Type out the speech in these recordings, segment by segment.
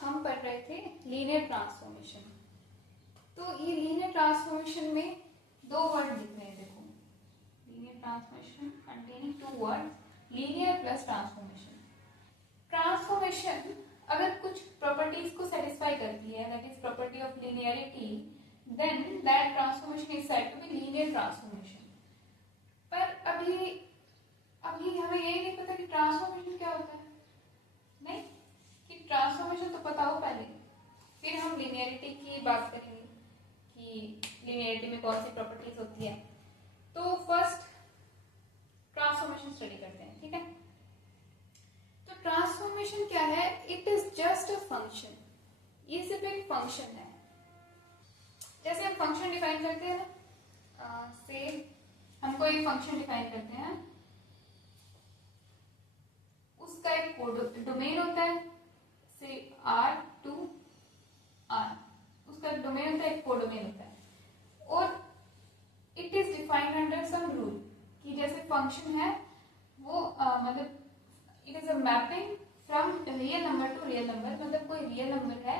हम पढ़ रहे थे लीनियर ट्रांसफॉर्मेशन। तो ये लीनियर ट्रांसफॉर्मेशन में दो वर्ड लिख रहे हैं, देखो linear transformation containing two word, linear plus transformation. Transformation अगर कुछ प्रॉपर्टीज को सेटिस्फाई करती है, that is property of linearity, then that transformation is said to be linear transformation. पर अभी हमें यही नहीं पता कि ट्रांसफॉर्मेशन क्या होता है। नहीं, कि ट्रांसफॉर्मेशन तो पता हो पहले, फिर हम लीनियरिटी की बात करेंगे कि लीनियरिटी में कौन सी प्रॉपर्टीज होती है। तो फर्स्ट ट्रांसफॉर्मेशन स्टडी करते हैं, ठीक है। तो ट्रांसफॉर्मेशन क्या है? It is just a function. ये सिर्फ एक फंक्शन है। जैसे हम फंक्शन डिफाइन करते हैं ना, से हम कोई फंक्शन डिफाइन करते हैं, उसका एक डोमेन होता है, से R टू R, उसका डोमेन होता है, एक कोडोमेन होता है, और it is defined under sum rule, कि जैसे फंक्शन है वो मतलब it is a mapping from real number two real number, मतलब कोई रियल नंबर है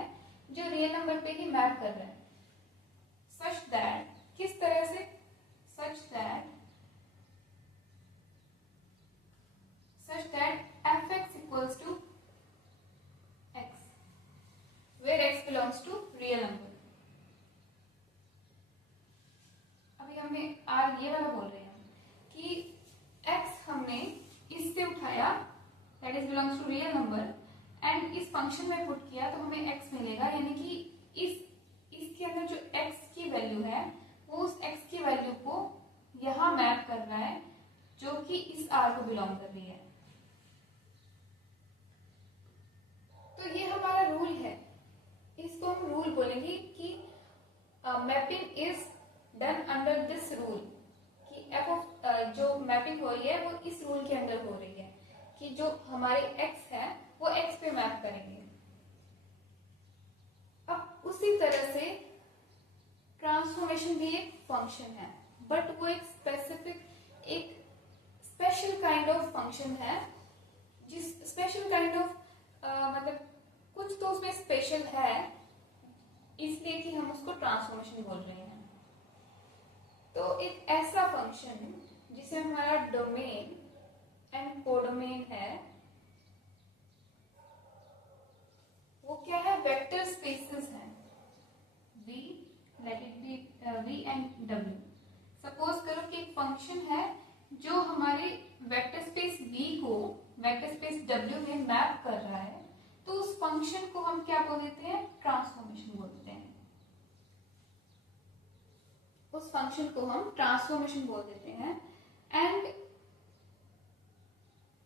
जो रियल नंबर पे ही मैप कर रहा है, सच दैट, किस तरह से, such that fx equals to x, where x belongs to real number। अभी हमने r ये वाला बोल रहे हैं कि x हमने इससे उठाया, that is belongs to real number, and इस फंक्शन में पुट किया तो हमें x मिलेगा, यानी कि इसके अंदर जो x की वैल्यू है वो उस x की वैल्यू को यहाँ मैप कर रहा है जो कि इस r को बिलोंग कर रही है। तो ये हमारा रूल है, इसको हम रूल बोलेंगे कि mapping is done under this rule, कि एफ ऑफ जो मैपिंग हो रही है वो इस रूल के अंदर हो रही है, कि जो हमारे x है वो x पे मैप करेंगे। अब उसी तरह से ट्रांसफॉर्मेशन भी एक फंक्शन है, बट वो एक स्पेसिफिक, एक स्पेशल काइंड ऑफ फंक्शन है, जिस स्पेशल काइंड ऑफ मतलब कुछ तो उसमें स्पेशल है, इसलिए कि हम उसको ट्रांसफॉर्मेशन बोल रहे हैं। तो एक ऐसा फंक्शन जिसे हमारा डोमेन एंड कोडोमेन है, वो क्या है? वेक्टर स्पेसेस हैं, V, let it be V and W। Suppose करो कि एक फंक्शन है जो हमारे वेक्टर स्पेस V को वेक्टर स्पेस W में मैप कर रहा है, तो उस फंक्शन को हम क्या बोल देते हैं? ट्रांसफॉर्मेशन बोलते हैं। उस फंक्शन को हम ट्रांसफॉर्मेशन बोल देते हैं। एंड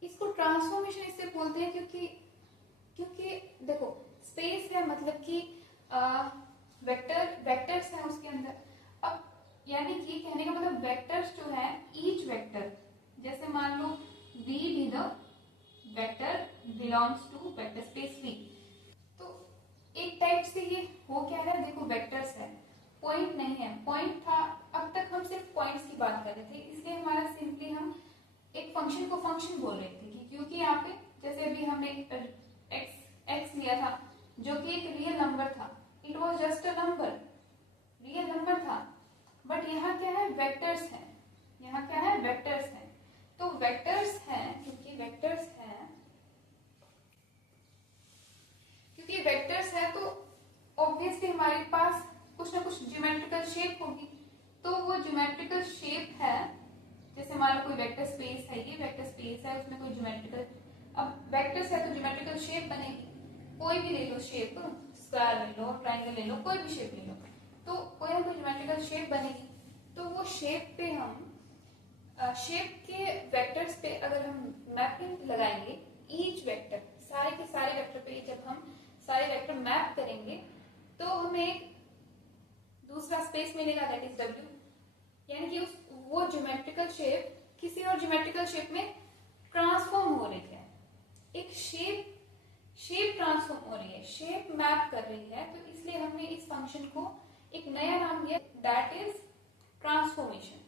इसको ट्रांसफॉर्मेशन इससे बोलते हैं क्योंकि देखो स्पेस है, मतलब कि वेक्टर्स हैं उसके अंदर। अब यानी कि कहने का मतलब वेक्टर्स जो है, ईच वेक्टर, जैसे मान लो V भी the vector belongs to vector space V, तो एक टाइप से ये हो क्या है, देखो वेक्टर्स है, पॉइंट नहीं है। पॉइंट था, अब तक हम सिर्फ पॉइंट्स की बात कर रहे थे, इसलिए हमारा सिंपली हम एक फंक्शन को फंक्शन बोल रहे थे, क्योंकि यहाँ पे जैसे अभी हमने x लिया था जो कि एक रियल नंबर था, it was just a number, real number था, बट यहाँ क्या है? वेक्टर्स है। यहाँ क्या है? वेक्टर्स है। तो वेक्टर्स हैं, क्योंकि वेक्टर्स है तो ऑब्वियसली हमारे पास कुछ ना कुछ ज्योमेट्रिकल शेप होगी। तो वो ज्योमेट्रिकल शेप है, जैसे मान लो कोई वेक्टर स्पेस है, ये वेक्टर स्पेस है, उसमें कोई ज्योमेट्रिकल, अब वेक्टर्स है तो ज्योमेट्रिकल शेप बनेगी, कोई भी ले लो शेप, स्क्वायर ले लो, ट्राइंगल ले लो, कोई भी शेप ले लो, तो कोई ना कोई ज्योमेट्रिकल शेप बनेगी। तो वो शेप पे हम शेप के वेक्टर्स पे अगर हम मैपिंग लगाएंगे, ईच वेक्टर, सारे के सारे वेक्टर पे जब हम सारे वेक्टर मैप करेंगे तो हमें एक दूसरा स्पेस मिलेगा, दैट इज W, यानी कि वो ज्योमेट्रिकल शेप किसी और ज्योमेट्रिकल शेप में ट्रांसफॉर्म हो रही है। एक शेप ट्रांसफॉर्म हो रही है, शेप मैप कर रही है, तो इसलिए हमने इस फंक्शन को एक नया नाम दिया, दैट इज ट्रांसफॉर्मेशन,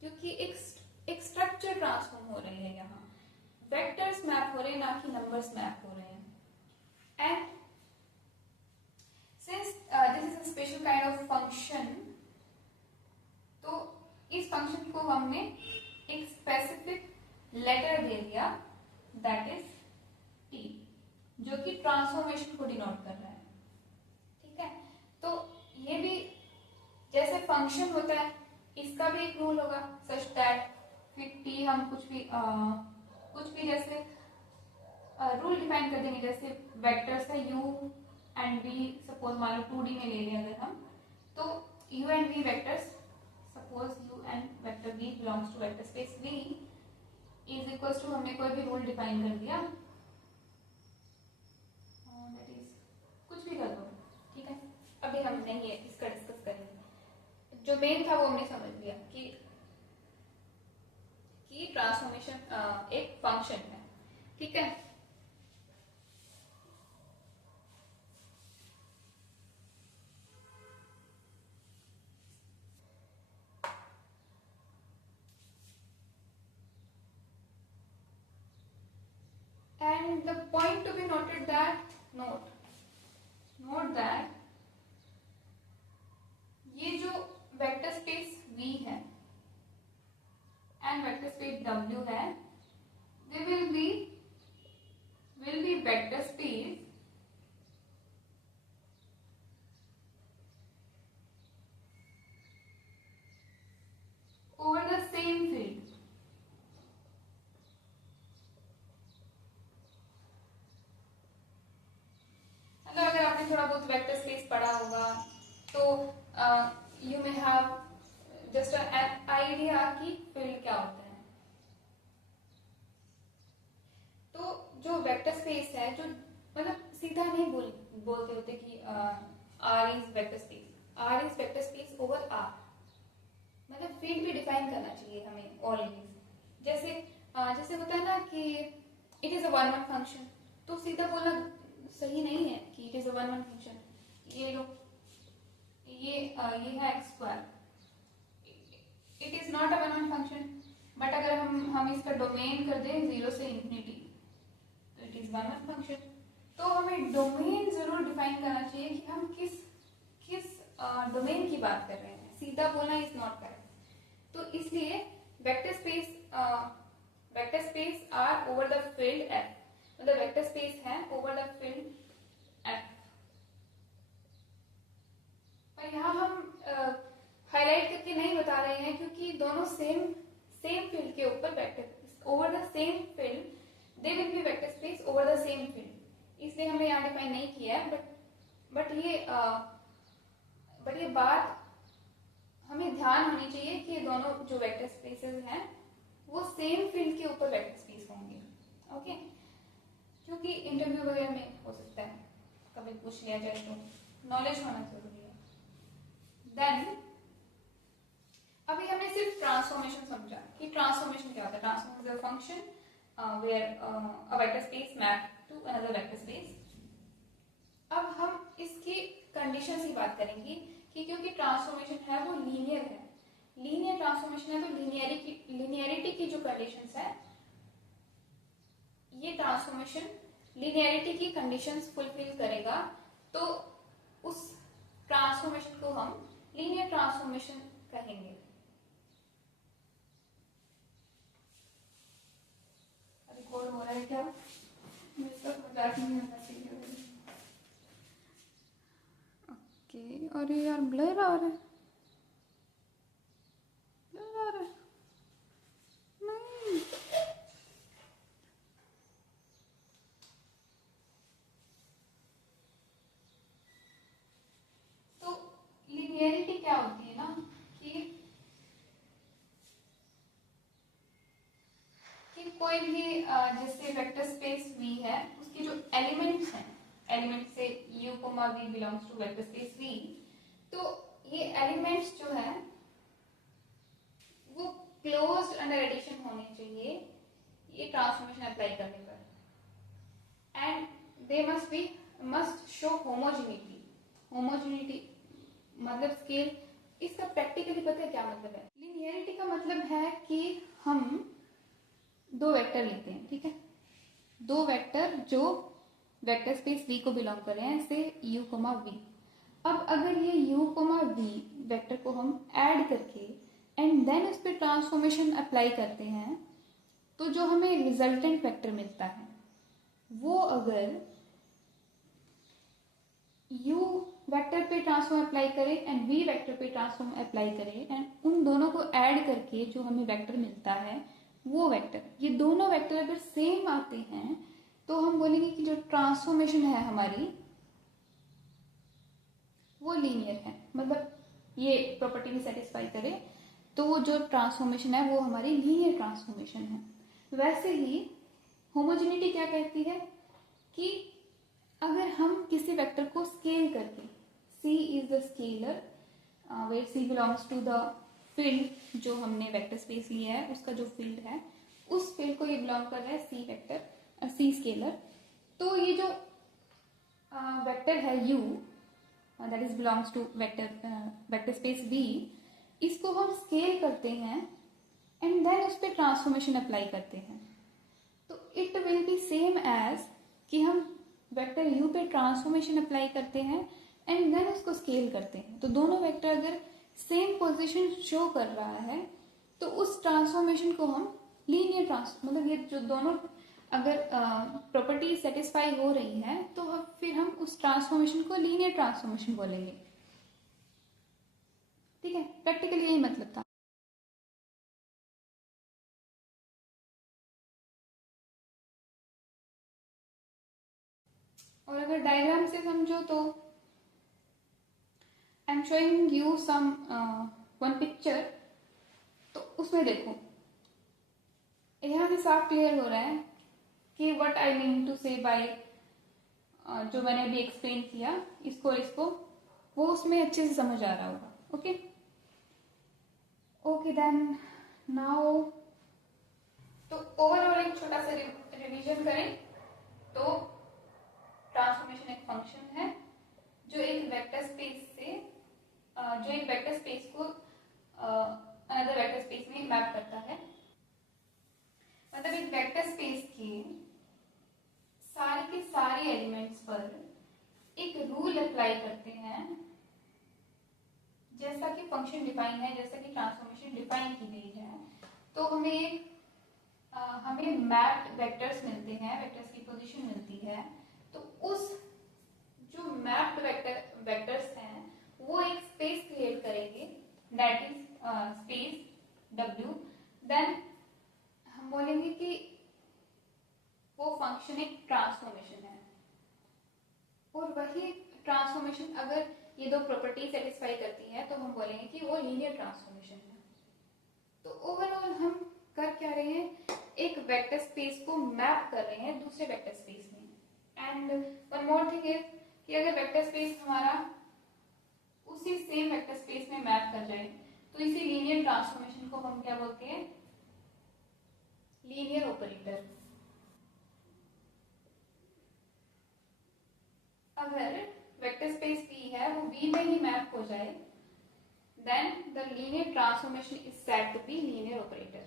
क्योंकि एक स्ट्रक्चर ट्रांसफॉर्म हो रही है, यहाँ वेक्टर्स मैप हो रहे हैं, ना कि नंबर्स मैप हो रहे हैं। एंड काइंड ऑफ फंक्शन, तो इस फंक्शन को हमने एक स्पेसिफिक लेटर दे दिया, दैट इज टी, जो कि ट्रांसफॉर्मेशन को डिनोट कर रहा है। ठीक है, तो ये भी जैसे फंक्शन होता है, इसका भी एक रूल होगा सच दैट फिर टी हम कुछ भी जैसे रूल डिफाइन कर देंगे, जैसे वेक्टर्स है u एंड v, सपोज मान लो 2D में ले लें अगर हम, तो u and v vectors, suppose u and vector v belongs to vector space v is equals to, हमने कोई भी रूल डिफाइन कर दिया, दैट इज कुछ भी कर दो। ठीक है, अभी हम नहीं है इसका डिस्कस करेंगे, जो मेन था वो हमने समझ लिया कि ट्रांसफॉर्मेशन एक फंक्शन है। ठीक है, and the point to be noted that note that ये जो वेक्टर स्पेस V है एंड वेक्टर स्पेस W है, they will be vector space over the same field। अगर आपने थोड़ा बहुत वेक्टर स्पेस पढ़ा होगा तो you may have just an idea कि फील्ड क्या होता है। तो जो वेक्टर स्पेस है, जो मतलब सीधा नहीं बोलते होते कि R is vector space, R is vector space over R, मतलब फील्ड भी डिफाइन करना चाहिए हमें ऑलवेज। जैसे होता है ना कि it is a one one function, तो सीधा बोलना सही नहीं है कि it is a one one function. ये लो, ये है x square, it is not a one one function, but अगर हम इसका डोमेन कर दें 0 से इंफिनिटी, तो it is one one function. तो हमें डोमेन जरूर डिफाइन करना चाहिए कि हम किस डोमेन की बात कर रहे हैं, सीधा बोलना इज नॉट करेक्ट। तो इसलिए vector space R over the field F, मतलब वेक्टर स्पेस है ओवर द फील्ड एफ। पर यहाँ हम हाईलाइट करके नहीं बता रहे हैं क्योंकि दोनों सेम फील्ड के ऊपर vector over the same field, they will be vector space over the same field, इसलिए हमने यहाँ डिफाइन नहीं किया है। बट ये बात हमें ध्यान होनी चाहिए कि दोनों जो वेक्टर स्पेसेस हैं वो सेम फील्ड के ऊपर वेक्टर स्पेस होंगे। ओके, क्योंकि इंटरव्यू वगैरह में हो सकता है कभी पूछ लिया जाए, तो नॉलेज होना जरूरी है। देन अभी हमने सिर्फ ट्रांसफॉर्मेशन समझा कि ट्रांसफॉर्मेशन क्या होता है। Transformation is a function where a vector space map to another vector space. अब हम इसकी कंडीशंस की बात करेंगे कि क्योंकि ट्रांसफॉर्मेशन है वो लीनियर है, लीनियर ट्रांसफॉर्मेशन है, तो लीनियरिटी की जो कंडीशंस है, ये ट्रांसफॉर्मेशन लीनियरिटी की कंडीशंस फुलफिल करेगा, तो उस ट्रांसफॉर्मेशन को हम लीनियर ट्रांसफॉर्मेशन कहेंगे। रिकॉर्ड हो रहा है क्या? इसका मजाक नहीं होना चाहिए। ओके, और यार ब्लर आ रहा है, नहीं। तो लीनियरिटी क्या होती है ना कि कोई भी जैसे वेक्टर स्पेस V है, उसके जो एलिमेंट्स हैं, एलिमेंट से u, v belongs to vector space V, तो ये एलिमेंट्स जो है वो क्लोज्ड अंडर एडिशन होने चाहिए ये ट्रांसफॉर्मेशन अप्लाई करने पर, and they must show homogeneity. Homogeneity मतलब स्केल, इसका प्रैक्टिकली पता है क्या मतलब है? लीनियरिटी का मतलब है कि हम दो वेक्टर लेते हैं, ठीक है, दो वेक्टर जो वेक्टर स्पेस V को बिलोंग कर रहे हैं, से u, v। अब अगर ये u, v वेक्टर को हम ऐड करके एंड देन उस पर ट्रांसफॉर्मेशन अप्लाई करते हैं तो जो हमें रिजल्टेंट वेक्टर मिलता है वो अगर u वेक्टर पे ट्रांसफॉर्म अप्लाई करें एंड v वेक्टर पे ट्रांसफॉर्म अप्लाई करें एंड उन दोनों को ऐड करके जो हमें वेक्टर मिलता है वो वेक्टर, ये दोनों वेक्टर अगर सेम आते हैं तो हम बोलेंगे कि जो ट्रांसफॉर्मेशन है हमारी वो लीनियर है, मतलब ये प्रॉपर्टी भी सेटिस्फाई करे तो वो जो ट्रांसफॉर्मेशन है वो हमारी लीनियर ट्रांसफॉर्मेशन है। वैसे ही होमोजेनिटी क्या कहती है कि अगर हम किसी वेक्टर को स्केल करके, C is the scalar where C belongs to the field जो हमने वेक्टर स्पेस लिया है उसका जो फील्ड है उस फील्ड को ये बिलोंग कर रहा है C वेक्टर, C स्केलर। तो ये जो वेक्टर है U that is belongs to vector space V, इसको हम स्केल करते हैं एंड देन उस पर ट्रांसफॉर्मेशन अप्लाई करते हैं तो it will be same as कि हम वेक्टर u पे ट्रांसफॉर्मेशन अप्लाई करते हैं एंड देन उसको स्केल करते हैं। तो दोनों वेक्टर अगर सेम पोजीशन शो कर रहा है तो उस ट्रांसफॉर्मेशन को हम लीनियर मतलब ये जो दोनों अगर प्रॉपर्टी सेटिस्फाई हो रही है तो फिर हम उस ट्रांसफॉर्मेशन को लीनियर ट्रांसफॉर्मेशन बोलेंगे। ठीक है, प्रैक्टिकली यही मतलब था। और अगर डायग्राम से समझो तो I am showing you some one picture, तो उसमें देखो यहाँ से साफ क्लियर हो रहा है कि व्हाट आई मीन टू से बाय जो मैंने अभी एक्सप्लेन किया इसको इसको वो उसमें अच्छे से समझ आ रहा होगा। ओके ओके देन नाउ तो ओवरऑल एक छोटा सा रिवीजन करें तो ट्रांसफॉर्मेशन एक फंक्शन है जो एक वेक्टर स्पेस से जो एक वेक्टर स्पेस को अनदर वेक्टर स्पेस में मैप करता है। मतलब एक वेक्टर स्पेस के सारे के सारे एलिमेंट्स पर एक रूल अप्लाई करते हैं जैसा कि फंक्शन डिफाइन है, जैसा कि ट्रांसफॉर्मेशन डिफाइन की गई है। तो हमें मैप्ड वेक्टर्स मिलते हैं, वेक्टर्स की पोजीशन मिलती है। तो उस जो मैप्ड वेक्टर्स हैं वो एक स्पेस क्रिएट करेंगे that is space W। Then हम बोलेंगे कि वो फंक्शन एक ट्रांसफॉर्मेशन है और वही ट्रांसफॉर्मेशन अगर ये दो प्रॉपर्टी सेटिस्फाई करती है तो हम बोलेंगे कि वो लीनियर ट्रांसफॉर्मेशन है। तो ओवरऑल हम कर क्या रहे हैं, एक वेक्टर स्पेस को मैप कर रहे हैं दूसरे वेक्टर स्पेस में। And one more thing is कि अगर वेक्टर स्पेस हमारा उसी सेम वेक्टर स्पेस में मैप कर जाए तो इसी लीनियर ट्रांसफॉर्मेशन को हम क्या बोलते हैं, लीनियर ऑपरेटर। अगर वेक्टर स्पेस V है वो V में ही मैप हो जाए then the linear transformation is said to be linear operator.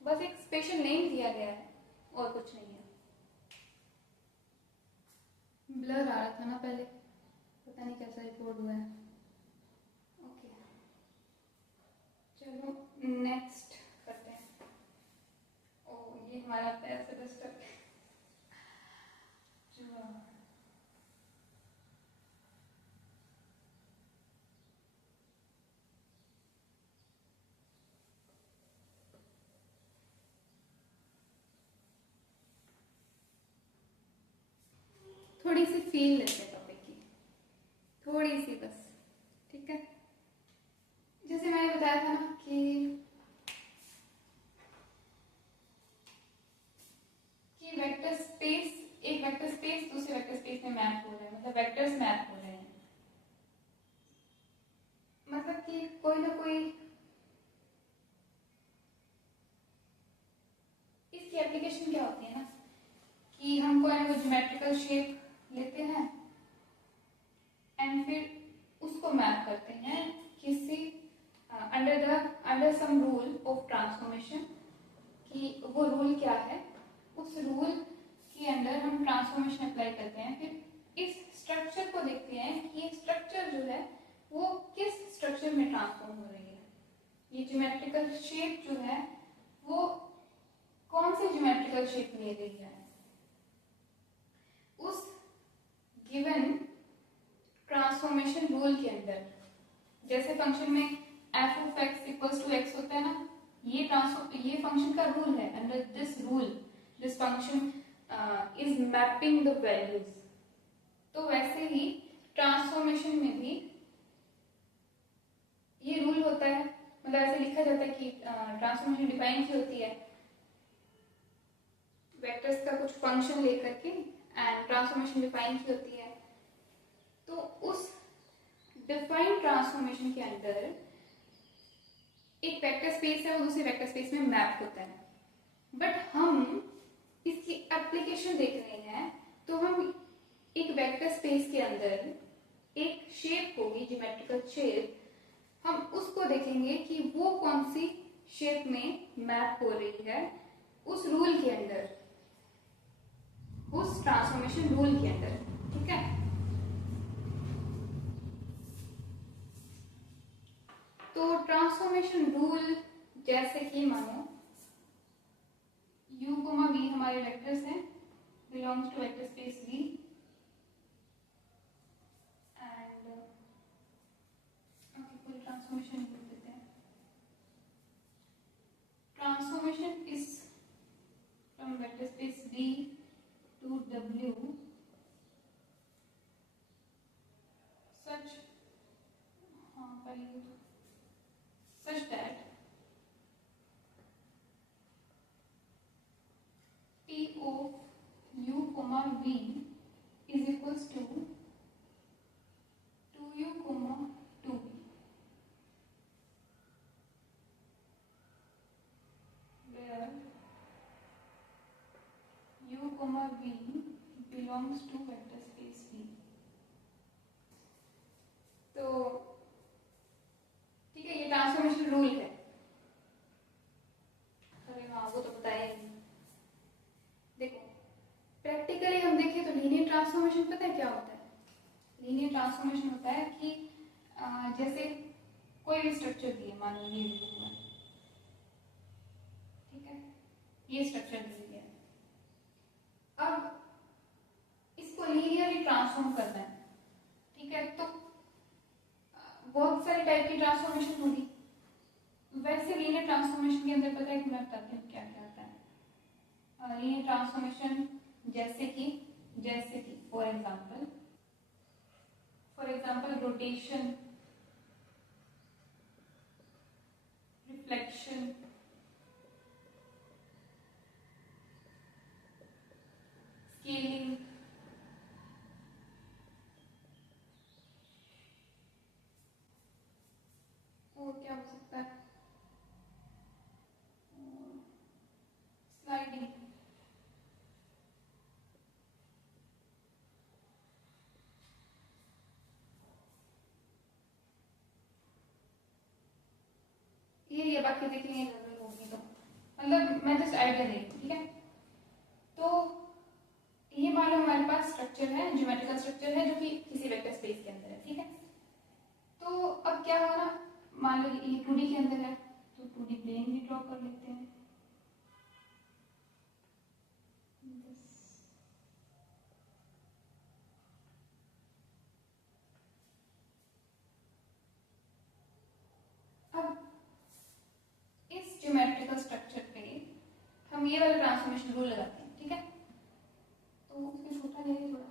बस एक स्पेशल नेम दिया गया है और कुछ नहीं है। ब्लर आ रहा था ना पहले, पता नहीं कैसा रिकॉर्ड हुआ है। ओके चलो नेक्स्ट करते हैं। ओ ये हमारा पैर से डिस्टर्ब थोड़ी सी फील लेते हैं टॉपिक की, थोड़ी सी बस। ठीक है, जैसे मैंने बताया था ना कि वेक्टर स्पेस, एक वेक्टर स्पेस दूसरे वेक्टर स्पेस में मैप हो रहा है, मतलब वेक्टर्स मैप हो रहे हैं। मतलब कि कोई ना कोई इसकी एप्लीकेशन क्या होती है ना कि हम कोई ना ज्योमेट्रिकल शेप लेते हैं एंड फिर उसको मैप करते हैं किसी under sum rule of transformation. कि वो रूल क्या है, उस रूल के अंडर हम ट्रांसफॉर्मेशन अप्लाई करते हैं, फिर इस स्ट्रक्चर को देखते हैं कि ये स्ट्रक्चर जो है वो किस स्ट्रक्चर में ट्रांसफॉर्म हो रही है। ये ज्योमेट्रिकल शेप जो है वो कौन से ज्योमेट्रिकल शेप ले रही है, उस गिवन ट्रांसफॉर्मेशन रूल के अंदर। जैसे फंक्शन में f of x equals to x होता है ना, ये फंक्शन का रूल है। Under this rule this function is mapping the values. तो वैसे ही ट्रांसफॉर्मेशन में भी ये रूल होता है, मतलब ऐसे लिखा जाता है कि ट्रांसफॉर्मेशन डिफाइन की होती है वेक्टर्स का कुछ फंक्शन लेकर के, एंड ट्रांसफॉर्मेशन डिफाइन की होती है। तो उस डिफाइंड ट्रांसफॉर्मेशन के अंदर एक वेक्टर स्पेस है, वो दूसरे वेक्टर स्पेस में मैप होता है। बट हम इसकी एप्लीकेशन देख रहे हैं, तो हम एक वेक्टर स्पेस के अंदर एक शेप होगी ज्योमेट्रिकल शेप, हम उसको देखेंगे कि वो कौन सी शेप में मैप हो रही है उस रूल के अंदर, उस ट्रांसफॉर्मेशन रूल के अंदर। ठीक है, तो ट्रांसफॉर्मेशन रूल जैसे कि मानो u, v हमारे वेक्टर्स हैं, belongs to vector space v, and okay कोई ट्रांसफॉर्मेशन लिख देते हैं। Transformation is from vector space v to w such such that p of u comma v is equals to 2u comma 2v, where u comma v belongs to vector space v। तो ठीक है, ये transformation rule है। अरे हाँ, वो तो बताया ही। देखो प्रैक्टिकली हम देखें तो लीनियर ट्रांसफॉर्मेशन पता है क्या होता है। लीनियर ट्रांसफॉर्मेशन होता है कि जैसे कोई भी स्ट्रक्चर दिए, मान लो ये दिया हुआ है, ठीक है, ये स्ट्रक्चर दिया है, अब इसको लीनियरली ट्रांसफॉर्म करना है। ठीक है, तो बहुत सारे टाइप की ट्रांसफॉर्मेशन होगी। वैसे लीनियर ट्रांसफॉर्मेशन के अंदर पता है कि मैं बताती हूँ क्या क्या आता है। लीनियर ट्रांसफॉर्मेशन जैसे कि for example rotation, reflection, scaling, और क्या हो सकता है, स्लाइडिंग, ये बाकी देखेंगे जरूर होगी, तो मतलब मैं जस्ट आइडिया दे रही हूँ। ठीक है, तो ये मान लो हमारे पास स्ट्रक्चर है, ज्योमेट्रिकल स्ट्रक्चर है जो कि किसी वेक्टर स्पेस के अंदर है। ठीक है, तो अब क्या होगा, मान लो ये 2D के अंदर है, तो 2D प्लेन भी ड्रॉ कर लेते हैं। अब इस ज्योमेट्रिकल स्ट्रक्चर पे हम ये वाला ट्रांसफॉर्मेशन रूल लगाते हैं। ठीक है, तो उसमें छोटा ले थोड़ा,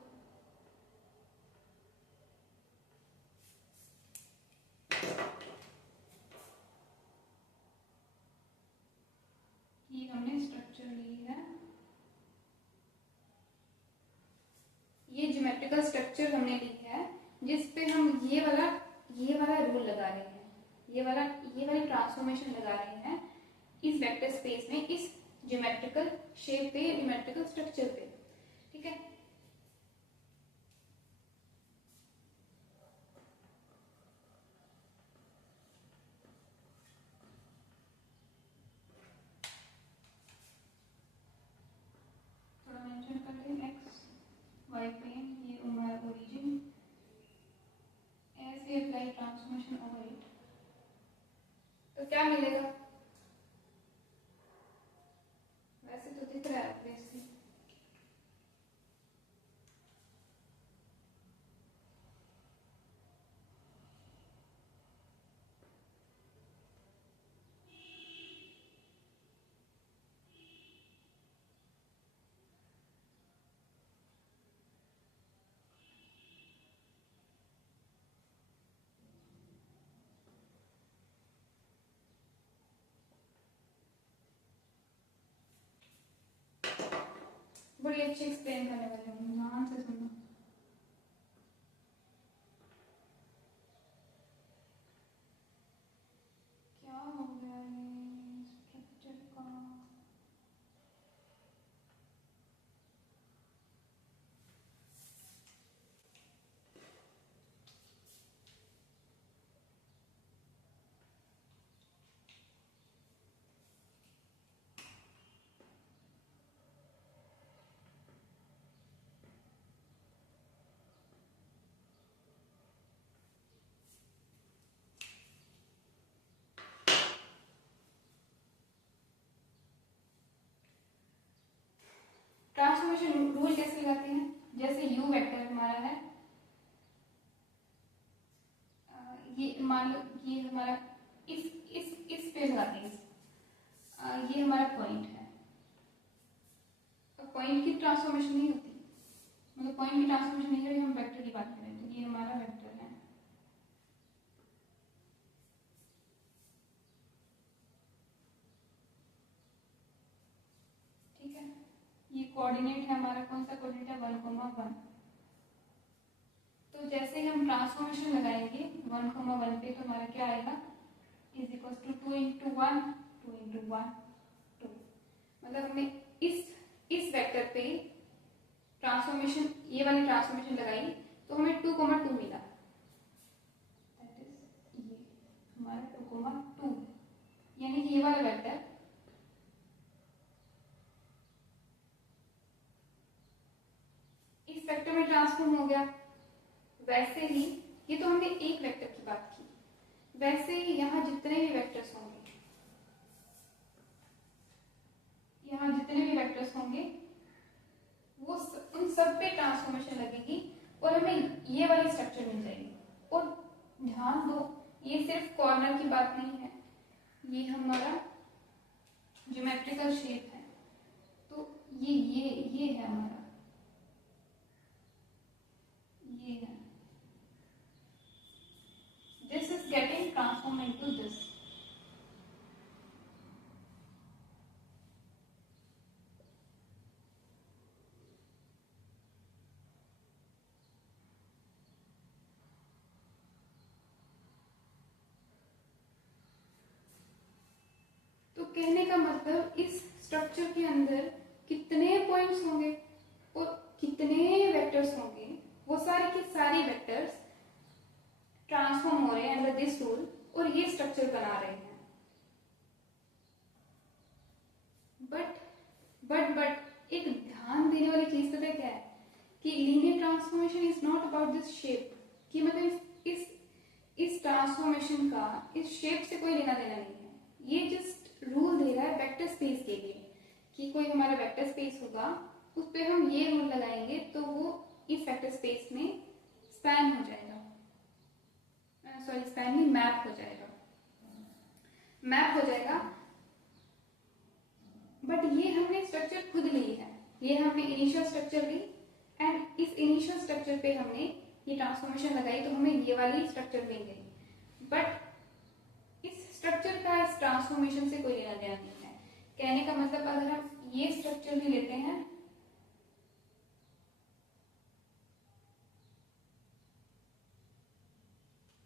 ये हमने स्ट्रक्चर ली है, ये ज्योमेट्रिकल स्ट्रक्चर हमने ली है जिस पे हम ये वाला रूल लगा रहे हैं, ये वाली ट्रांसफॉर्मेशन लगा रहे हैं इस वेक्टर स्पेस में, इस ज्योमेट्रिकल शेप पे, ज्योमेट्रिकल स्ट्रक्चर पे। ठीक है, थोड़ा मेंशन कर लें, एक्स वाई प्लेन, ये हमारा ओरिजिन अच्छे एक्सप्लेन करने वाले हूँ, ध्यान से सुनना। क्या हो गया है स्ट्रक्चर का? ट्रांसफॉर्मेशन रूल कैसे लगाते हैं? जैसे यू वेक्टर हमारा है, ये मान लो ये हमारा इस पे लगाते हैं, ये हमारा पॉइंट है। पॉइंट की ट्रांसफॉर्मेशन नहीं होती, मतलब पॉइंट की ट्रांसफॉर्मेशन नहीं करें, हम वेक्टर की बात करें तो ये हमारा वेक्टर है। ठीक है, ये कोऑर्डिनेट है हमारा, कौन सा कोऑर्डिनेट है? 1,1। तो जैसे हम ट्रांसफॉर्मेशन लगाएंगे 1,1 पे, तो हमारा क्या आएगा? Is equal to 2 into 1, 2 into 1, 2। मतलब हमने इस वेक्टर पे ट्रांसफॉर्मेशन, ये वाली ट्रांसफॉर्मेशन लगाई तो हमें 2,2 मिला, दैट इज ये हमारा 2,2, यानी कि ये वाला वेक्टर इस वेक्टर में ट्रांसफॉर्म हो गया। वैसे ही ये तो हमने एक वेक्टर की बात की, वैसे ही यहाँ जितने भी वेक्टर्स होंगे, यहाँ जितने भी वेक्टर्स होंगे वो उन सब पे ट्रांसफॉर्मेशन लगेगी और हमें ये वाली स्ट्रक्चर मिल जाएगी। और ध्यान दो, ये सिर्फ कॉर्नर की बात नहीं है, ये हमारा ज्योमेट्रिकल शेप है। तो ये है हमारा, ये है, this is getting transform into this. तो कहने का मतलब इस स्ट्रक्चर के अंदर कितने पॉइंट्स होंगे और कितने वेक्टर्स होंगे, वो सारे के सारे वेक्टर्स ट्रांसफॉर्म हो रहे हैं अंडर दिस रूल और ये स्ट्रक्चर बना रहे हैं। बट एक ध्यान देने वाली चीज पता है क्या है? कि linear transformation is not about this shape, कि मतलब इस ट्रांसफॉर्मेशन का इस शेप से कोई लेना देना नहीं है। ये जस्ट रूल दे रहा है वेक्टर स्पेस के लिए, कि कोई हमारा वेक्टर स्पेस होगा, उस पर हम ये रूल लगाएंगे तो वो इस वेक्टर स्पेस में स्पैन हो जाएगा, सॉरी स्पैन नहीं, मैप हो जाएगा, मैप हो जाएगा। बट ये हमने स्ट्रक्चर खुद ली है, ये हमने इनिशियल स्ट्रक्चर ली एंड इस इनिशियल स्ट्रक्चर पे हमने ये ट्रांसफॉर्मेशन लगाई तो हमें ये वाली स्ट्रक्चर मिल गई। बट इस स्ट्रक्चर का इस ट्रांसफॉर्मेशन से कोई लेना देना नहीं है। कहने का मतलब अगर हम ये स्ट्रक्चर भी लेते हैं,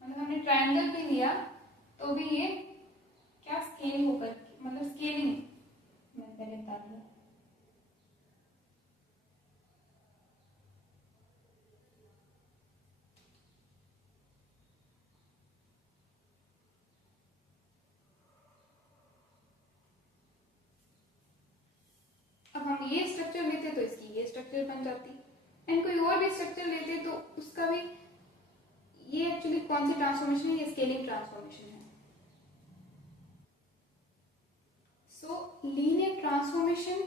मतलब हमने ट्रायंगल भी लिया तो भी ये क्या स्केल होकर, मतलब स्केलिंग, मैं पहले बता दूं, अब हम ये स्ट्रक्चर लेते तो इसकी ये स्ट्रक्चर बन जाती, एंड कोई और भी स्ट्रक्चर लेते तो उसका भी, ये एक्चुअली कौन सी ट्रांसफॉर्मेशन है? ये स्केलिंग ट्रांसफॉर्मेशन है। सो लीनियर ट्रांसफॉर्मेशन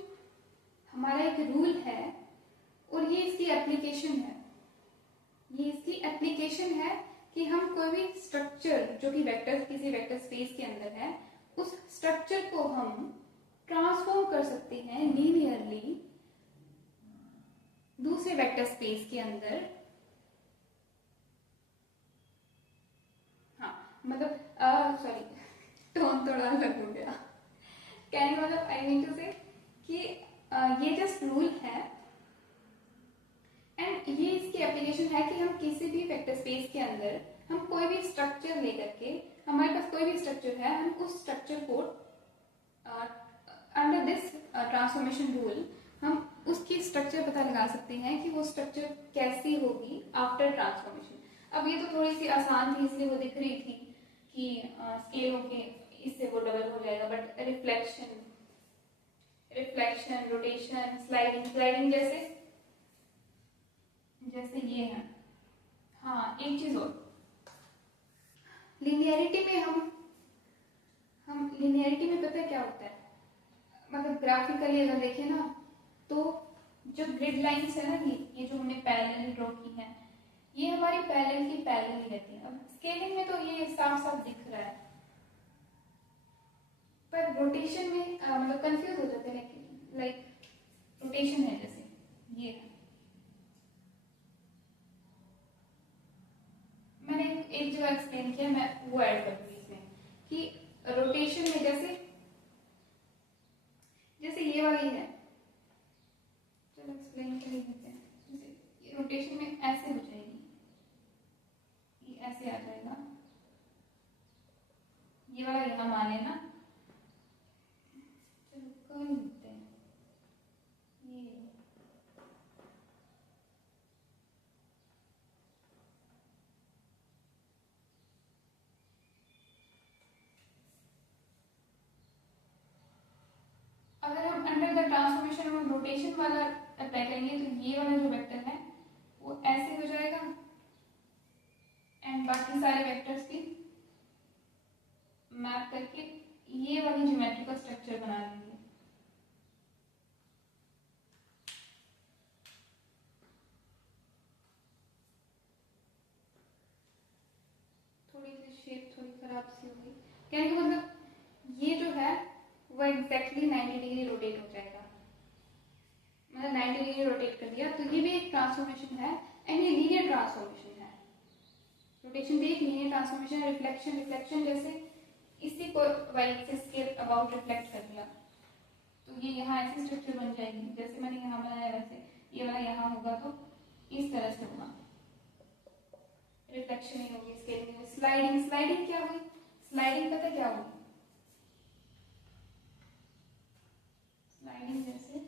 हमारा एक रूल है और ये इसकी एप्लीकेशन है, ये इसकी एप्लीकेशन है कि हम कोई भी स्ट्रक्चर जो कि वेक्टर, किसी वेक्टर स्पेस के अंदर है, उस स्ट्रक्चर को हम ट्रांसफॉर्म कर सकते हैं लीनियरली दूसरे वेक्टर स्पेस के अंदर। हाँ मतलब सॉरी टोन थोड़ा अलग हो गया, कहने का मतलब आई मीन टू से कि ये जस्ट रूल है स्पेस के अंदर हम कोई भी स्ट्रक्चर लेकर के, हमारे पास कोई भी स्ट्रक्चर है, हम उस स्ट्रक्चर को अंडर दिस ट्रांसफॉर्मेशन रूल हम उसकी स्ट्रक्चर पता लगा सकते हैं कि वो स्ट्रक्चर कैसी होगी आफ्टर ट्रांसफॉर्मेशन। अब ये तो थोड़ी सी आसान थी, इसलिए वो दिख रही थी कि स्केल होके इससे वो डबल हो जाएगा, बट रिफ्लेक्शन, रोटेशन, स्लाइडिंग जैसे ये है। हाँ, एक चीज और, लिनियरिटी में हम लिनियरिटी में पता है क्या होता है, मतलब ग्राफिकली अगर देखें ना, तो जो ग्रिड लाइंस है ना, ये जो हमने पैरेलल ड्रॉ की है, ये हमारी पैरेलल की पैरेलल ही रहती है। अब स्केलिंग में तो ये साफ साफ दिख रहा है, पर रोटेशन में मतलब कंफ्यूज हो जाते हैं। लाइक रोटेशन है जैसे ये है, मैंने एक जगह एक्सप्लेन किया, मैं वो ऐड कर दूंगी इसमें कि रोटेशन में जैसे ये वाली है, चलो एक्सप्लेन कर ही देते हैं। जैसे ये रोटेशन में ऐसे हो जाएगी, ये ऐसे आ जाएगा, ये वाला यहाँ मान लेना, चलो कर देते हैं ये। अगर हम अंडर द ट्रांसफॉर्मेशन में रोटेशन वाला अप्लाई करेंगे तो ये वाला जो वेक्टर है वो ऐसे हो जाएगा, एंड बाकी सारे वेक्टर्स भी मैप करके ये वाली ज्योमेट्रिकल स्ट्रक्चर बना लेंगे। थोड़ी सी शेप थोड़ी खराब सी होगी, कहने का मतलब ये जो है वो एग्जैक्टली 90 डिग्री रोटेट हो जाएगा, मतलब 90 डिग्री रोटेट कर दिया, तो ये भी एक ट्रांसफॉर्मेशन है, एंड ये लीनियर ट्रांसफॉर्मेशन है। रोटेशन भी एक लीनियर ट्रांसफॉर्मेशन है। रिफ्लेक्शन जैसे इसी को वाई एक्सिस के अबाउट रिफ्लेक्ट कर दिया, तो ये यहाँ ऐसी स्ट्रक्चर बन जाएगी जैसे मैंने यहाँ बनाया वैसे, ये वाला यहाँ होगा तो इस तरह से होगा, रिफ्लेक्शन ही होगी, स्केलिंग होगी। स्लाइडिंग क्या हुई, स्लाइडिंग पता क्या होगी, स्लाइडिंग जैसे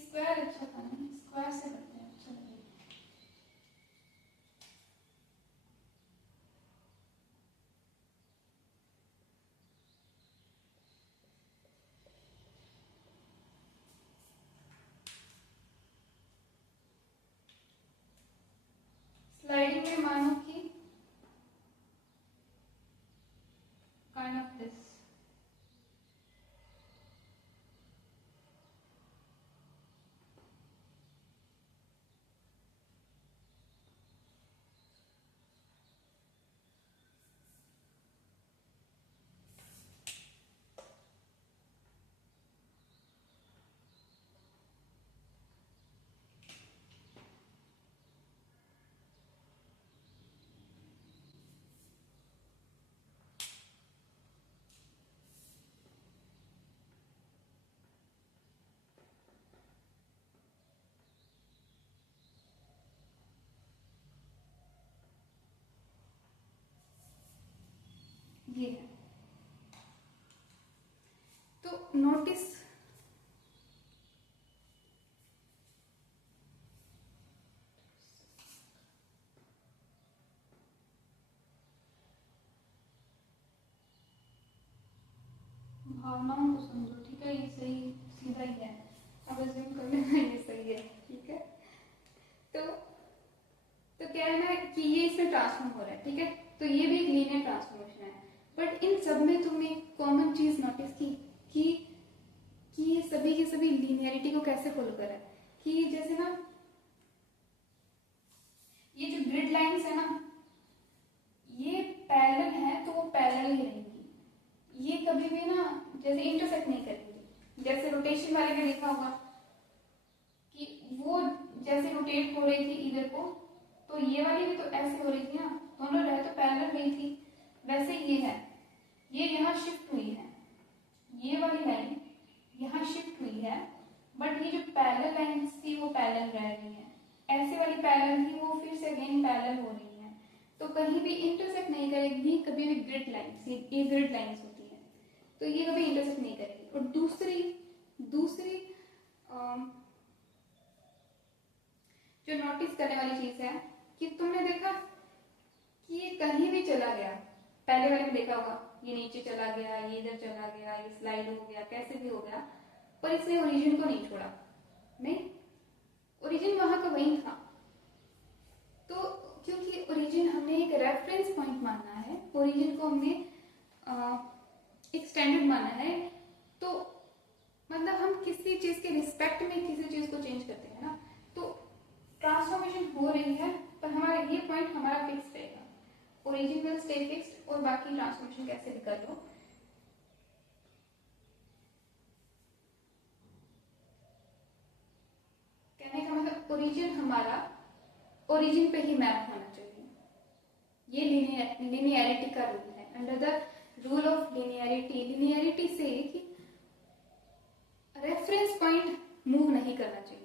स्क्वायर अच्छा था ना, स्क्वायर से करते हैं अच्छा लगेगा। स्लाइडिंग में मानो कि काइंड ऑफ दिस, ये है। तो नोटिस भावनाओं को समझो, ठीक है, ये सही सीधा ही है, अब अज्यूम कर लेना ये सही है, ठीक है। तो क्या है ना कि ये इसमें ट्रांसफॉर्म हो रहा है, ठीक है, तो ये भी एक लीनियर ट्रांसफॉर्मेशन है। बट इन सब में तुमने कॉमन चीज नोटिस की कि ये सभी के सभी लीनियरिटी को कैसे फॉलो कर रहा है, कि जैसे ना ये जो ग्रिड लाइंस है ना, ये पैरेलल है तो वो पैरेलल ही रहेंगी, ये कभी भी ना जैसे इंटरसेक्ट नहीं करेंगी। जैसे रोटेशन वाले में लिखा होगा कि वो जैसे रोटेट हो रही थी इधर को, तो ये वाली भी तो ऐसे हो रही थी ना, दोनों रहे तो पैरेलल रही थी, वैसे ये है, ये यहाँ शिफ्ट हुई है, ये वाली लाइन यहाँ शिफ्ट हुई है, बट ये जो पैरेलल कहीं भी इंटरसेक्ट नहीं करेगी कभी भी ग्रिड लाइन्स, ये ग्रिड लाइन्स होती हैं, तो ये कभी इंटरसेक्ट नहीं करेगी। और दूसरी दूसरी जो नोटिस करने वाली चीज है कि तुमने देखा कि ये कहीं भी चला गया, पहले वाले में देखा होगा ये नीचे चला गया, ये इधर चला गया, ये स्लाइड हो गया, कैसे भी हो गया, पर इसने ओरिजिन को नहीं छोड़ा, नहीं, ओरिजिन वहां का वही था। तो क्योंकि ओरिजिन हमने एक रेफरेंस पॉइंट माना है, ओरिजिन को हमने एक स्टैंडर्ड माना है, तो मतलब हम किसी चीज के रिस्पेक्ट में किसी चीज को चेंज करते हैं ना, तो ट्रांसफॉर्मेशन हो रही है पर हमारा ये पॉइंट हमारा फिक्स रहेगा, ओरिजिन विल स्टे फिक्स्ड और बाकी ट्रांसफॉर्मेशन कैसे भी कर लो। कहने का मतलब ओरिजिन हमारा ओरिजिन पे ही मैप होना चाहिए, ये लिनियरिटी का रूल है। Under the rule of linearity, linearity से कि रेफरेंस पॉइंट मूव नहीं करना चाहिए।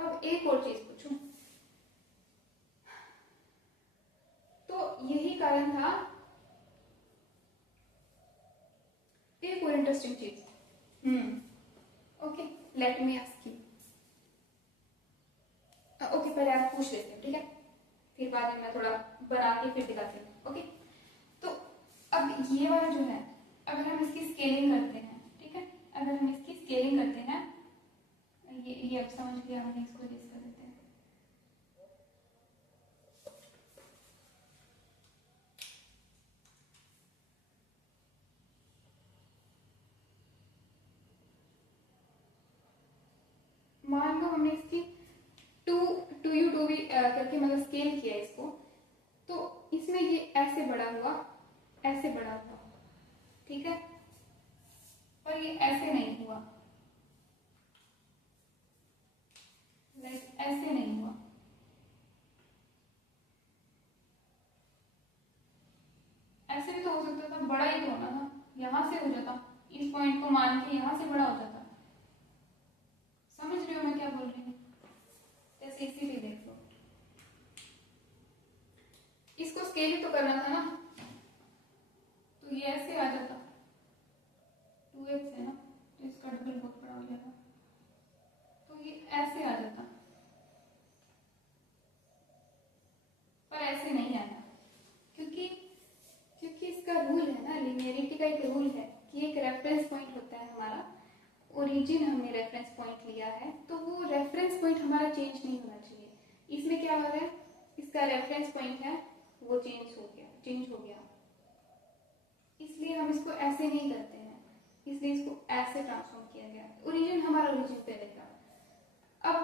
अब एक और चीज पूछूं, तो यही कारण था, एक और इंटरेस्टिंग चीज, okay let me ask you, okay पहले आप पूछ लेते हैं, ठीक है, फिर बाद में मैं थोड़ा बना के फिर दिखाती हूँ, ओके। तो अब ये वाला जो है, अगर हम इसकी स्केलिंग करते हैं, ठीक है, अगर हम इसकी स्केलिंग करते हैं, ये अब समझ लिया, हमने इसको रेस कर देते हैं। मान लो हमने इसकी 2u2v करके मतलब स्केल किया इसको, तो इसमें ये ऐसे बड़ा हुआ, ऐसे बड़ा हुआ, ठीक है, और ये ऐसे नहीं हुआ, लाइक ऐसे नहीं हुआ, ऐसे भी तो हो सकता था, बड़ा ही तो होना था, यहां से हो जाता, इस पॉइंट को मान के यहां से बड़ा हो जाता। समझ रहे हो मैं क्या बोल रही हूँ? जैसे इसी भी देख लो, इसको स्केल तो करना था ना, तो ये ऐसे आ जाता, 2x है ना, तो इसका डबल बहुत बड़ा हो जाता, तो ये ऐसे आ जाता, पर ऐसे नहीं आया, क्योंकि क्योंकि इसका रूल है ना, लिनियरिटी का एक रूल है कि एक रेफरेंस पॉइंट होता है हमारा, ओरिजिन हमने रेफरेंस पॉइंट लिया है, तो वो रेफरेंस पॉइंट हमारा चेंज नहीं होना चाहिए। इसमें क्या हो रहा है, इसका रेफरेंस पॉइंट है वो चेंज हो गया, इसलिए हम इसको ऐसे नहीं करते हैं, इसलिए इसको ऐसे ट्रांसफॉर्म किया गया, ओरिजिन हमारा ओरिजिन पे रहेगा। अब